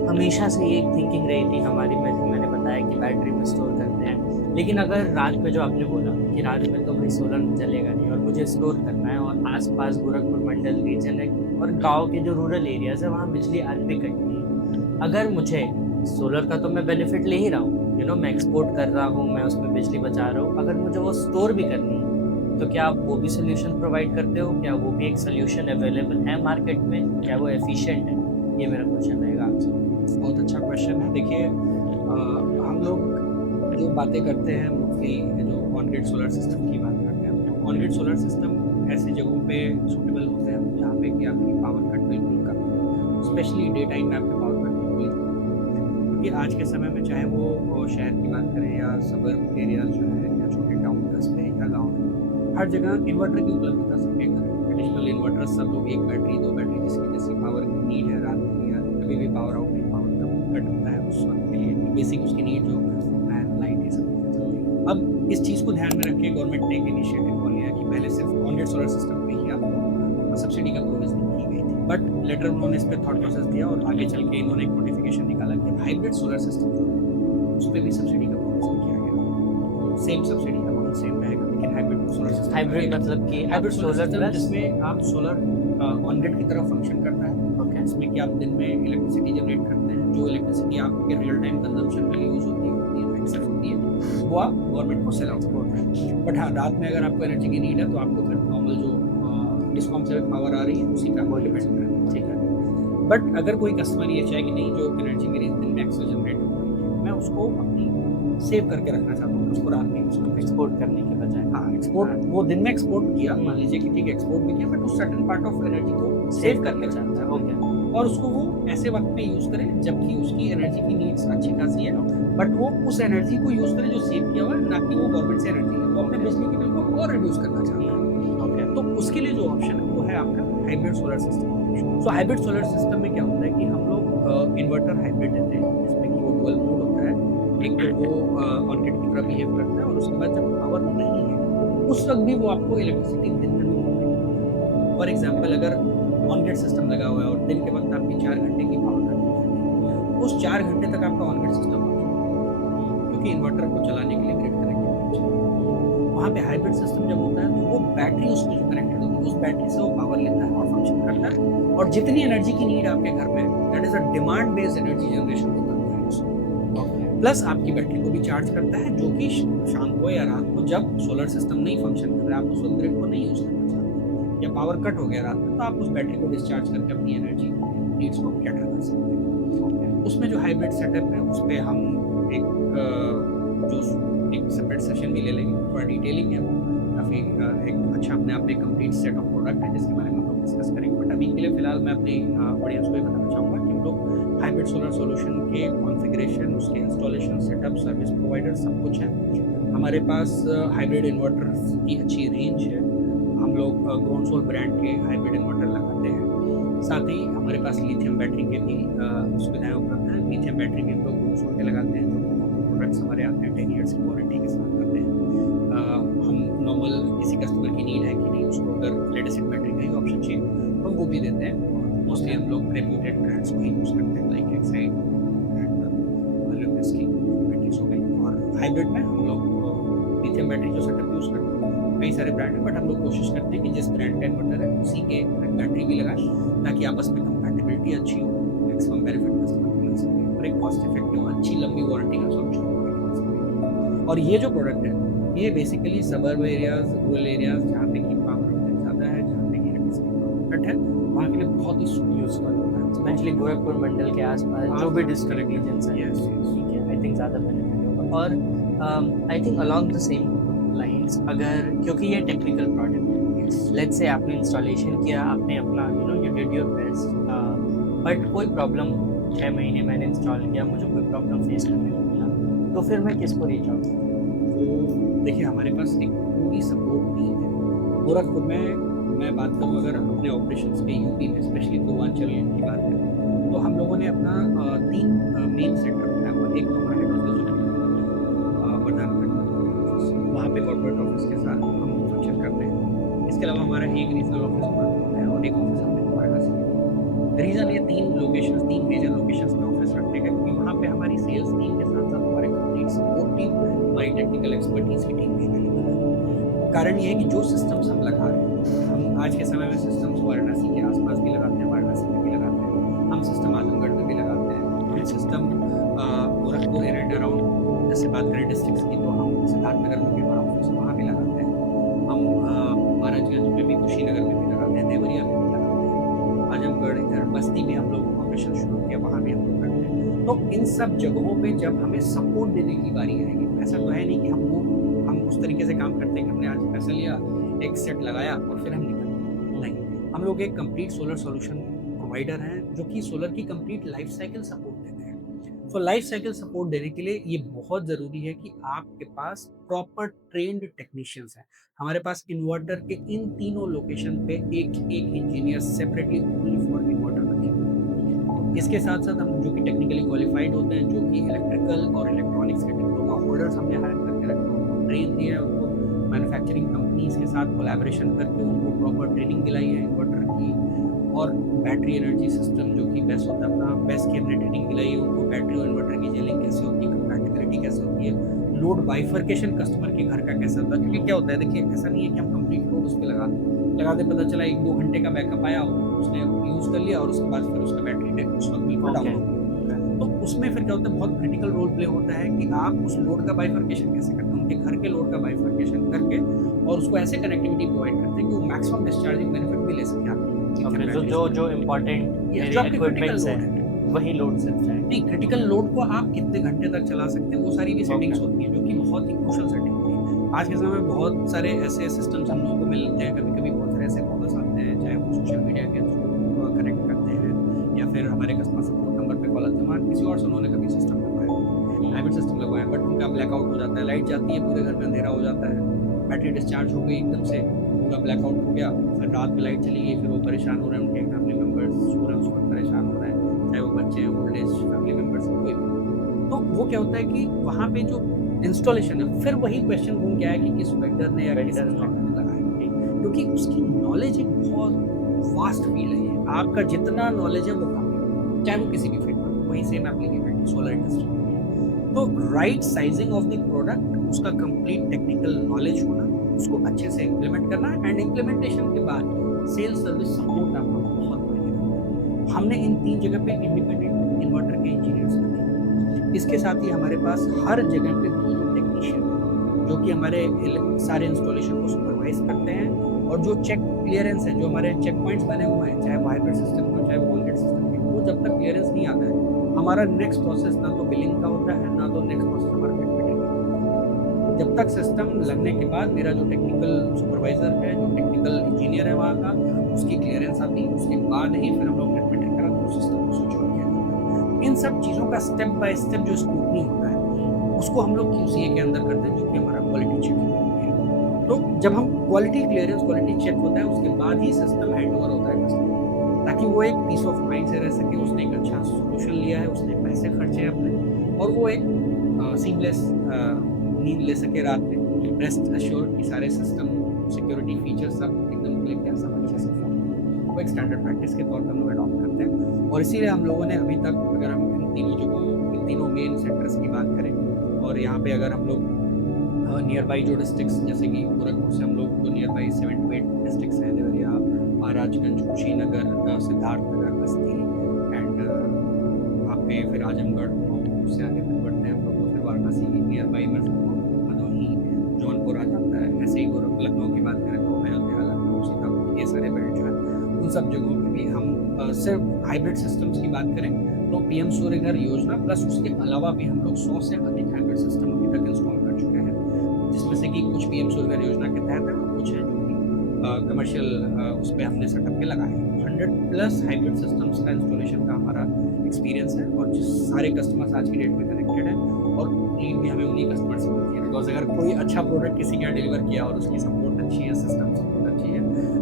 हमेशा से ये एक थिंकिंग रही थी हमारी में, मैंने बताया कि बैटरी में स्टोर करते हैं, लेकिन अगर रात में, जो आपने बोला कि रात में तो भाई सोलर चलेगा नहीं और मुझे स्टोर करना है, और आसपास गोरखपुर मंडल रीजन है और गांव के जो रूरल एरियाज है वहाँ बिजली आज भी कटती है, अगर मुझे सोलर का तो मैं बेनिफिट ले ही रहा हूँ, मैं एक्सपोर्ट कर रहा हूँ, मैं उसमें बिजली बचा रहा हूँ, अगर मुझे वो स्टोर भी करनी है, तो क्या आप वो भी सोल्यूशन प्रोवाइड करते हो? क्या वो भी एक सोल्यूशन अवेलेबल है मार्केट में? क्या वो एफिशिएंट है? ये मेरा क्वेश्चन रहेगा आपसे। बहुत अच्छा क्वेश्चन है। देखिए हम लोग जो बातें करते हैं मोस्टली जो ऑन ग्रिड सोलर सिस्टम की बात करते हैं, ऑन ग्रिड सोलर सिस्टम ऐसी जगहों पे सूटेबल होते हैं जहाँ पे कि आपकी पावर कट बिल्कुल कम है, स्पेशली डे टाइम में आपके पावर कट बिल्कुल कम है। क्योंकि आज के समय में चाहे वो शहर की बात करें या सबर्ब एरियाज जो है, या छोटे टाउन कस्बे या गाँव है, हर जगह इन्वर्टर की उपलब्धता सबके घर है। एडिशनल इन्वर्टर सब लोग, एक बैटरी, 2 बैटरी, जिसकी जैसी पावर की नीड है, रात में या कभी भी पावर आउट, पावर कट होता है, उस वक्त के लिए बेसिक उसकी नीड जो फैन, लाइट, ये सब चीज़ें चलती हैं। अब इस चीज़ को ध्यान में रख के गवर्नमेंट ने एक इनिशिएटिव को लिया कि पहले सिर्फ ऑन ग्रिड सोलर सिस्टम पे ही आपको सब्सिडी का प्रोविजन की गई थी, बट लेटर उन्होंने इस पर थॉट प्रोसेस दिया और आगे चल के इन्होंने एक नोटिफिकेशन निकाला कि हाइब्रिड सोलर सिस्टम जो है उस पर भी सब्सिडी का प्रोविजन किया गया। सेम सब्सिडी अमाउंट सेम रहेगा, लेकिन हाइब्रिड सोलर सिस्टम हाइब्रिड मतलब कि हाइब्रिड आप सोलर सोलर सिस्टम प्लस जिसमें आप सोलर ऑन ग्रिड की तरह फंक्शन करता है, ओके जिसमें कि आप दिन में इलेक्ट्रिसिटी जनरेट करते हैं, जो इलेक्ट्रिसिटी आपके रियल टाइम कंजम्पशन में यूज होती है, एक्सेस होती है, वो आप गवर्नमेंट को सेल आउट करते हैं। बट हाँ, रात में अगर आपको एनर्जी की नीड है तो आपको फिर नॉर्मल जो डिस्कॉम से पावर आ रही है उसी का वो डिपेंड use करेगा। ठीक है बट अगर कोई कस्टमर ये चाहे कि नहीं, जो एनर्जी मेरी दिन में एक्सेस जनरेट हो रही है, मैं उसको अपनी सेव करके रखना चाहता हूँ, उसको रात में यूज करना एक्सपोर्ट करने के बजाय हाँ, एक्सपोर्ट वो दिन में एक्सपोर्ट किया, मान लीजिए कि ठीक है एक्सपोर्ट भी किया, बट उस सर्टेन पार्ट ऑफ एनर्जी को सेव करके चाहता है ओके और उसको वो ऐसे वक्त पे यूज करे जबकि उसकी एनर्जी की नीड्स अच्छी खासी है, बट वो उस एनर्जी को यूज करे जो सेव किया हुआ है, ना कि वो गवर्नमेंट से एनर्जी है, तो अपने बिजली के बिल को और रिड्यूस करना चाहता है। ओके तो उसके लिए जो ऑप्शन है वो है आपका हाइब्रिड सोलर सिस्टम। सो हाइब्रिड सोलर सिस्टम में क्या होता है कि हम लोग इन्वर्टर हाइब्रिड देते हैं, जिसमें कि वो डुअल मोड होता है, एक तो वो ऑन ग्रिड की तरह बिहेव करता है, और उसके बाद जब पावर नहीं है उस वक्त भी वो आपको इलेक्ट्रिसिटी दिन में भी प्रोवाइड करता है। फॉर एग्जाम्पल, अगर ऑन ग्रिड सिस्टम लगा हुआ है और दिन के वक्त आपकी 4 घंटे की पावर कट होती है, उस 4 घंटे तक आपका ऑन ग्रिड सिस्टम क्योंकि इन्वर्टर को चलाने के लिए ग्रिड कनेक्टेड चाहिए। वहाँ पे हाइब्रिड सिस्टम जब होता है तो वो बैटरी उसमें जो कनेक्टेड होती है उस बैटरी से वो पावर लेता है और फंक्शन करता है, और जितनी एनर्जी की नीड आपके घर में, that is a demand based energy generation होता है उसमें। प्लस आपकी बैटरी को भी चार्ज करता है, जो कि शाम को या रात को जब सोलर सिस्टम नहीं फंक्शन कर रहा है, आप उस वक्त ग्रिड को नहीं यूज करना चाहते या पावर कट हो गया रात में, तो आप उस बैटरी को डिस्चार्ज करके अपनी एनर्जी नीड्स को कैटर कर सकते हैं। उसमें जो हाइब्रिड सेटअप है उस पर हम एक सेपरेट सेशन भी ले लेंगे, थोड़ा डिटेलिंग है वो, काफ़ी एक अच्छा अपने आप में कंप्लीट सेट ऑफ प्रोडक्ट है जिसके बारे में हम लोग डिस्कस करेंगे। बट अभी के लिए फिलहाल मैं अपनी ऑडियंस को ये बताना चाहूँगा कि हम लोग हाइब्रिड सोलर सोल्यूशन के कॉन्फ़िगरेशन, उसके इंस्टॉलेशन, सेटअप, सर्विस प्रोवाइडर सब कुछ है हमारे पास। हाइब्रिड इन्वर्टर्स की अच्छी रेंज है, हम लोग ग्रोनसोल ब्रांड के हाइब्रिड इन्वर्टर लगाते हैं। साथ ही हमारे पास लिथियम बैटरी के भी सुविधाएं उपलब्ध हैं। लिथियम बैटरी भी हम लोग ग्रोनसोल के लगाते हैं, जो प्रोडक्ट्स हमारे आते हैं 10 ईयर्स की वारंटी के साथ आते हैं। हम नॉर्मल किसी कस्टमर की नीड है कि नहीं, उसको अगर लेड एसिड बैटरी का ही ऑप्शन चाहिए तो हम वो भी देते हैं। मोस्टली हम लोग रेप्यूटेड ब्रांड्स को ही यूज़ करते हैं, लाइक एक्साइड एंड ओलंपस की बैटरीज हो गई। और हाइब्रिड में हम लोग लिथियम बैटरी जो सेटअप यूज़ करते हैं, कई सारे ब्रांड हैं, बट हम लोग कोशिश करते हैं कि जिस ब्रांड का इन्वर्टर है उसी के बैटरी भी लगाएं, ताकि आपस में कंपैटिबिलिटी अच्छी हो, मैक्सिमम बेनिफिट कस्टमर को मिल सके और एक कॉस्ट इफेक्टिव अच्छी लंबी वारंटी का सॉल्यूशन प्रोवाइड कर सके। और ये जो प्रोडक्ट है ये basically suburb areas, rural areas, जहाँ पे कि पावर ज़्यादा है, जहाँ पे कि इलेक्ट्रिसिटी कट है, वहाँ के लिए बहुत ही यूजफुल होता है, स्पेशली गोरखपुर मंडल के आसपास जो भी डिस्ट्रिक्ट रीजन्स हैं, ठीक है, आई थिंक ज़्यादा बेनिफिट होगा। और I think along the same lines, अगर क्योंकि ये टेक्निकल प्रोडक्ट है, लेट्स से आपने इंस्टॉलेशन किया, आपने अपना you did your best, but कोई प्रॉब्लम 6 महीने मैंने इंस्टॉल किया, मुझे कोई प्रॉब्लम फेस करने को मिला, तो फिर मैं किसको रीच आउट करूँ? देखिए, हमारे पास एक पूरी सपोर्ट टीम है गोरखपुर में। मैं बात करूँ अगर अपने ऑपरेशंस के यूपी में, स्पेशली पूर्वांचल की बात करें, तो हम लोगों ने अपना 3 मेन सेंटर बनाया हुआ। एक तो हमारा हेड ऑफिस जो प्रधानमंत्री ऑफिस, वहाँ पे कॉर्पोरेट ऑफिस के साथ हम फंक्शन करते हैं। इसके अलावा हमारा एक रीजनल ऑफिस है और एक ऑफिस हमने वाराणसी में। रीज़न ये 3 लोकेशंस, 3 मेजर लोकेशंस में ऑफिस रखने का, क्योंकि वहाँ पे हमारी सेल्स टीम के साथ साथ हमारे कंप्लीट सपोर्ट टीम, हमारी टेक्निकल एक्सपर्टीज की टीम भी अवेलेबल है। कारण ये है कि जो सिस्टम्स हम लगा रहे हैं, हम आज के समय में सिस्टम्स वाराणसी के आसपास भी लगाते हैं, वाराणसी में भी लगाते हैं, हम सिस्टम आजमगढ़ में भी लगाते हैं, हम सिस्टम गोरखपुर एंड अराउंड, जैसे बात करें डिस्ट्रिक्ट्स की तो हम सिद्धार्थनगर में भी हमारा ऑफिस वहाँ भी लगाते हैं, हम महाराजगंज में भी, कुशीनगर में भी लगाते हैं, देवरिया में भी लगाते हैं, आजमगढ़, इधर बस्ती में हम लोग ऑपरेशन शुरू किया, वहाँ भी हम लोग करते हैं। तो इन सब जगहों पे जब हमें सपोर्ट देने की बारी आएगी, ऐसा तो है नहीं कि हम उस तरीके से काम करते हैं कि हमने आज पैसा लिया, एक सेट लगाया और फिर हम निकल गए। नहीं, हम लोग एक कंप्लीट सोलर सॉल्यूशन प्रोवाइडर हैं जो कि सोलर की कंप्लीट लाइफ साइकिल सपोर्ट देते हैं। सो लाइफ साइकिल सपोर्ट देने के लिए ये बहुत ज़रूरी है कि आपके पास प्रॉपर ट्रेंड टेक्नीशियंस हैं। हमारे पास इन्वर्टर के इन तीनों लोकेशन पे एक engineer separately only for inverter रखे हैं। इसके साथ साथ हम जो कि टेक्निकली क्वालिफाइड होते हैं, जो कि इलेक्ट्रिकल और इलेक्ट्रॉनिक्स के डिप्लोमा होल्डर्स हमने हायर करके रखे हैं, उनको ट्रेन दिया है, उनको मैन्युफैक्चरिंग कंपनीज के साथ कोलैबोरेशन करके उनको प्रॉपर ट्रेनिंग दिलाई है इन्वर्टर की, और बैटरी एनर्जी सिस्टम जो कि बेस्ट होता है अपना, बेस्ट की हमने ट्रेनिंग दिलाई है उनको, बैटरी और इन्वर्टर की जेलिंग कैसे होती है, कंपैटिबिलिटी कैसे होती है, लोड बाइफर्केशन कस्टमर के घर का कैसा होता है, क्योंकि क्या होता है देखिए, ऐसा नहीं है कि हम कंप्लीट लोड उस पे लगा दे पता चला 1-2 घंटे का बैकअप आया, उसने यूज़ कर लिया और उसके बाद फिर उसका बैटरी उस वक़्त बिल्कुल डाउन हो गया। तो उसमें फिर क्या होता है, बहुत क्रिटिकल रोल प्ले होता है कि आप उस लोड का बाइफर्केशन कैसे करते हैं, उनके घर के लोड का बाइफर्केशन करके और उसको ऐसे कनेक्टिविटी प्रोवाइड करते हैं कि वो मैक्सिमम डिस्चार्जिंग बेनिफिट भी ले सके आपकी जो इम्पोर्टेंट जो आपके क्रिटिकल इक्विपमेंट्स लोड हैं है। वही लोड सिर्फ जाए। नहीं, क्रिटिकल लोड को आप कितने घंटे तक चला सकते हैं, वो सारी भी सेटिंग्स होती हैं, जो कि बहुत ही क्रूशियल सेटिंग होती है। आज के समय में बहुत सारे ऐसे सिस्टम्स हम लोगों को मिलते हैं, कभी-कभी बहुत सारे ऐसे कॉल्स आते हैं, चाहे वो सोशल मीडिया के थ्रू कनेक्ट करते हैं या फिर हमारे कस्टमर सपोर्ट नंबर पे कॉल आते हैं। हमारे किसी और से उन्होंने कभी सिस्टम लगवाया, हाइब्रिड सिस्टम लगवाया, बट उनका ब्लैकआउट हो जाता है, लाइट जाती है, पूरे घर में अंधेरा हो जाता है, बैटरी डिस्चार्ज हो गई एकदम से, पूरा ब्लैकआउट हो गया, फिर रात में लाइट चली गई, फिर वो परेशान हो रहे हैं, उनके फैमिली मेंबर्स सो रहे हैं, उस वक़्त परेशान हो रहे हैं, चाहे वो बच्चे हैं, ओल्ड एज फैमिली मेंबर्स कोई भी। तो वो क्या होता है कि वहाँ पे जो इंस्टॉलेशन है, फिर वही क्वेश्चन घूम के आया कि किस वेंडर ने या किस इंस्टॉलर ने लगाया, क्योंकि उसकी नॉलेज एक बहुत वास्ट फील्ड है ये। आपका जितना नॉलेज है वो कम है, चाहे वो किसी भी फील्ड में, वही सेम एप्लीकेबल सोलर इंडस्ट्री में। तो right sizing of the product, उसका कंप्लीट टेक्निकल नॉलेज होना, उसको अच्छे से इम्प्लीमेंट करना एंड इम्प्लीमेंटेशन के बाद सेल्स सर्विस सपोर्ट आपको बहुत मायने रखता है। हमने इन 3 जगह पे इंडिपेंडेंट इन्वर्टर के इंजीनियर्स रखे हैं। इसके साथ ही हमारे पास हर जगह पे 2 टेक्नीशियन हैं, जो कि हमारे सारे इंस्टॉलेशन को सुपरवाइज करते हैं और जो चेक क्लियरेंस है, जो हमारे चेक पॉइंट्स बने हुए हैं, चाहे वो हाइब्रिड सिस्टम हो, चाहे वो ऑन ग्रिड सिस्टम हो, वो जब तक क्लियरेंस नहीं आता है, हमारा नेक्स्ट प्रोसेस ना तो बिलिंग का होता है, ना तो नेक्स्ट प्रोसेस हमारा नेट मीटरिंग का होता है। जब तक सिस्टम लगने के बाद मेरा जो टेक्निकल सुपरवाइजर है, जो टेक्निकल इंजीनियर है वहाँ का, उसकी क्लियरेंस आती है, उसके बाद ही फिर हम लोग नेट मीटरिंग कराते हैं, सिस्टम को स्विच ऑन किया जाता है। इन सब चीज़ों का स्टेप बाय स्टेप जो स्क्रूटनी होता है, उसको हम लोग QCA के अंदर करते हैं, जो कि हमारा क्वालिटी चेक है। तो जब हम क्वालिटी क्लियरेंस, क्वालिटी चेक होता है, उसके बाद ही सिस्टम हैंडओवर होता है कस्टमर, ताकि वो एक पीस ऑफ माइंड से रह सके, उसने एक अच्छा सॉल्यूशन लिया है, उसने पैसे खर्चे हैं अपने, और वो एक सीमलेस नींद ले सके रात में, रेस्ट अश्योर कि सारे सिस्टम सिक्योरिटी फीचर्स सब एकदम क्लिक है, सब अच्छे से वो एक स्टैंडर्ड प्रैक्टिस के तौर पर हम लोग अडॉप्ट करते हैं। और इसीलिए हम लोगों ने अभी तक, अगर हम इन तीनों जगहों, इन तीनों मेन सेक्टर्स की बात करें, और यहाँ पे अगर हम लोग नियर बाई जो डिस्ट्रिक्ट्स, जैसे कि गोरखपुर से हम लोग जो नियर बाई 7 to 8 डिस्ट्रिक्ट्स हैं, देवरिया, महाराजगंज, कुशीनगर, सिद्धार्थनगर, बस्ती एंड वहाँ पे फिर आजमगढ़, उससे आगे फिर बढ़ते हैं हम लोग, तो फिर वाराणसी नियर बाई मिर्ज़ापुर, भदोही, जौनपुर आ जाता है। ऐसे ही लखनऊ की बात करें तो अयोध्या, लखनऊ, सीतापुर, ये सारे बेल्ट जो है, उन सब जगहों पे भी हम सिर्फ हाइब्रिड सिस्टम्स की बात करें तो PM सूर्य घर योजना प्लस उसके अलावा भी हम लोग 100 से अधिक हाइब्रिड सिस्टम अभी तक इंस्टॉल कर चुके हैं, जिसमें से कि कुछ PM सूर्य घर योजना के तहत है और कुछ है जो कि कमर्शियल उस पर हमने सेटअप पे लगाए हैं। 100+ हाइब्रिड सिस्टम्स का इंस्टॉलेशन का हमारा एक्सपीरियंस है, और जिस सारे कस्टमर्स आज की डेट में कनेक्टेड हैं, और लीड भी हमें उन्हीं कस्टमर से मिलती है, बिकॉज अगर कोई अच्छा प्रोडक्ट किसी का डिलीवर किया और उसकी सपोर्ट अच्छी है, सिस्टम सपोर्ट अच्छी है,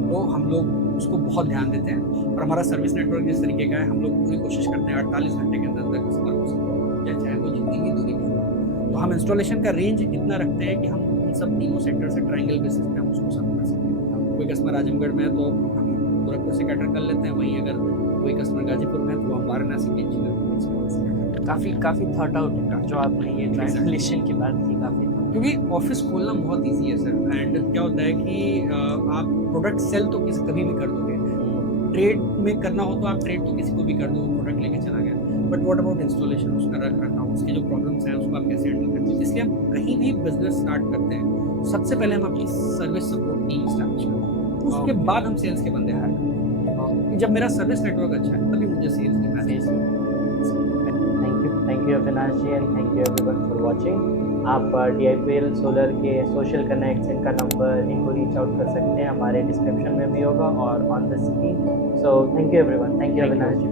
तो हम लोग उसको बहुत ध्यान देते हैं। और हमारा सर्विस नेटवर्क जिस तरीके का है, हम लोग पूरी कोशिश करते हैं 48 घंटे के अंदर कस्टमर को सपोर्ट जाए, चाहे वो जितनी भी दूरी पे हो। तो हम इंस्टॉलेशन का रेंज इतना रखते हैं कि हम उन सब तीनों सेक्टर से ट्रायंगल बेसिस पे हम उसको सर्व कर सकें। कोई कस्टमर आजमगढ़ में है तो हम गोरखपुर से कैटर कर लेते हैं, वहीं अगर कोई कस्टमर गाजीपुर में है तो हम वाराणसी के इंजीनियर को बीच में से कैटर। काफ़ी थॉट आउट है जो आपने ये ट्रांसलेशन की बात की, काफ़ी, क्योंकि ऑफिस खोलना बहुत ईजी है सर। एंड क्या होता है कि आप प्रोडक्ट सेल तो किसी कभी भी कर दोगे, ट्रेड में करना हो तो आप ट्रेड तो किसी को भी कर दो, प्रोडक्ट लेके चला गया, बट व्हाट अबाउट इंस्टॉलेशन, उसका रख रखाव, उसके जो प्रॉब्लम्स हैं उसको आप कैसे हैंडल करते हो। इसलिए हम कहीं भी बिजनेस स्टार्ट करते हैं, सबसे पहले हम अपनी सर्विस सपोर्ट टीम स्टैब्लिश करते हैं, उसके बाद हम सेल्स के बंदे हायर करते हैं। जब मेरा सर्विस नेटवर्क अच्छा है तभी मुझे सेल्स की manage. Thank you Avinash ji, and thank you everyone for watching. आप DIPL सोलर के सोशल कनेक्ट्स, इनका नंबर, इनको रीच आउट कर सकते हैं, हमारे डिस्क्रिप्शन में भी होगा और on the screen. So thank you everyone, thank you Avinash ji.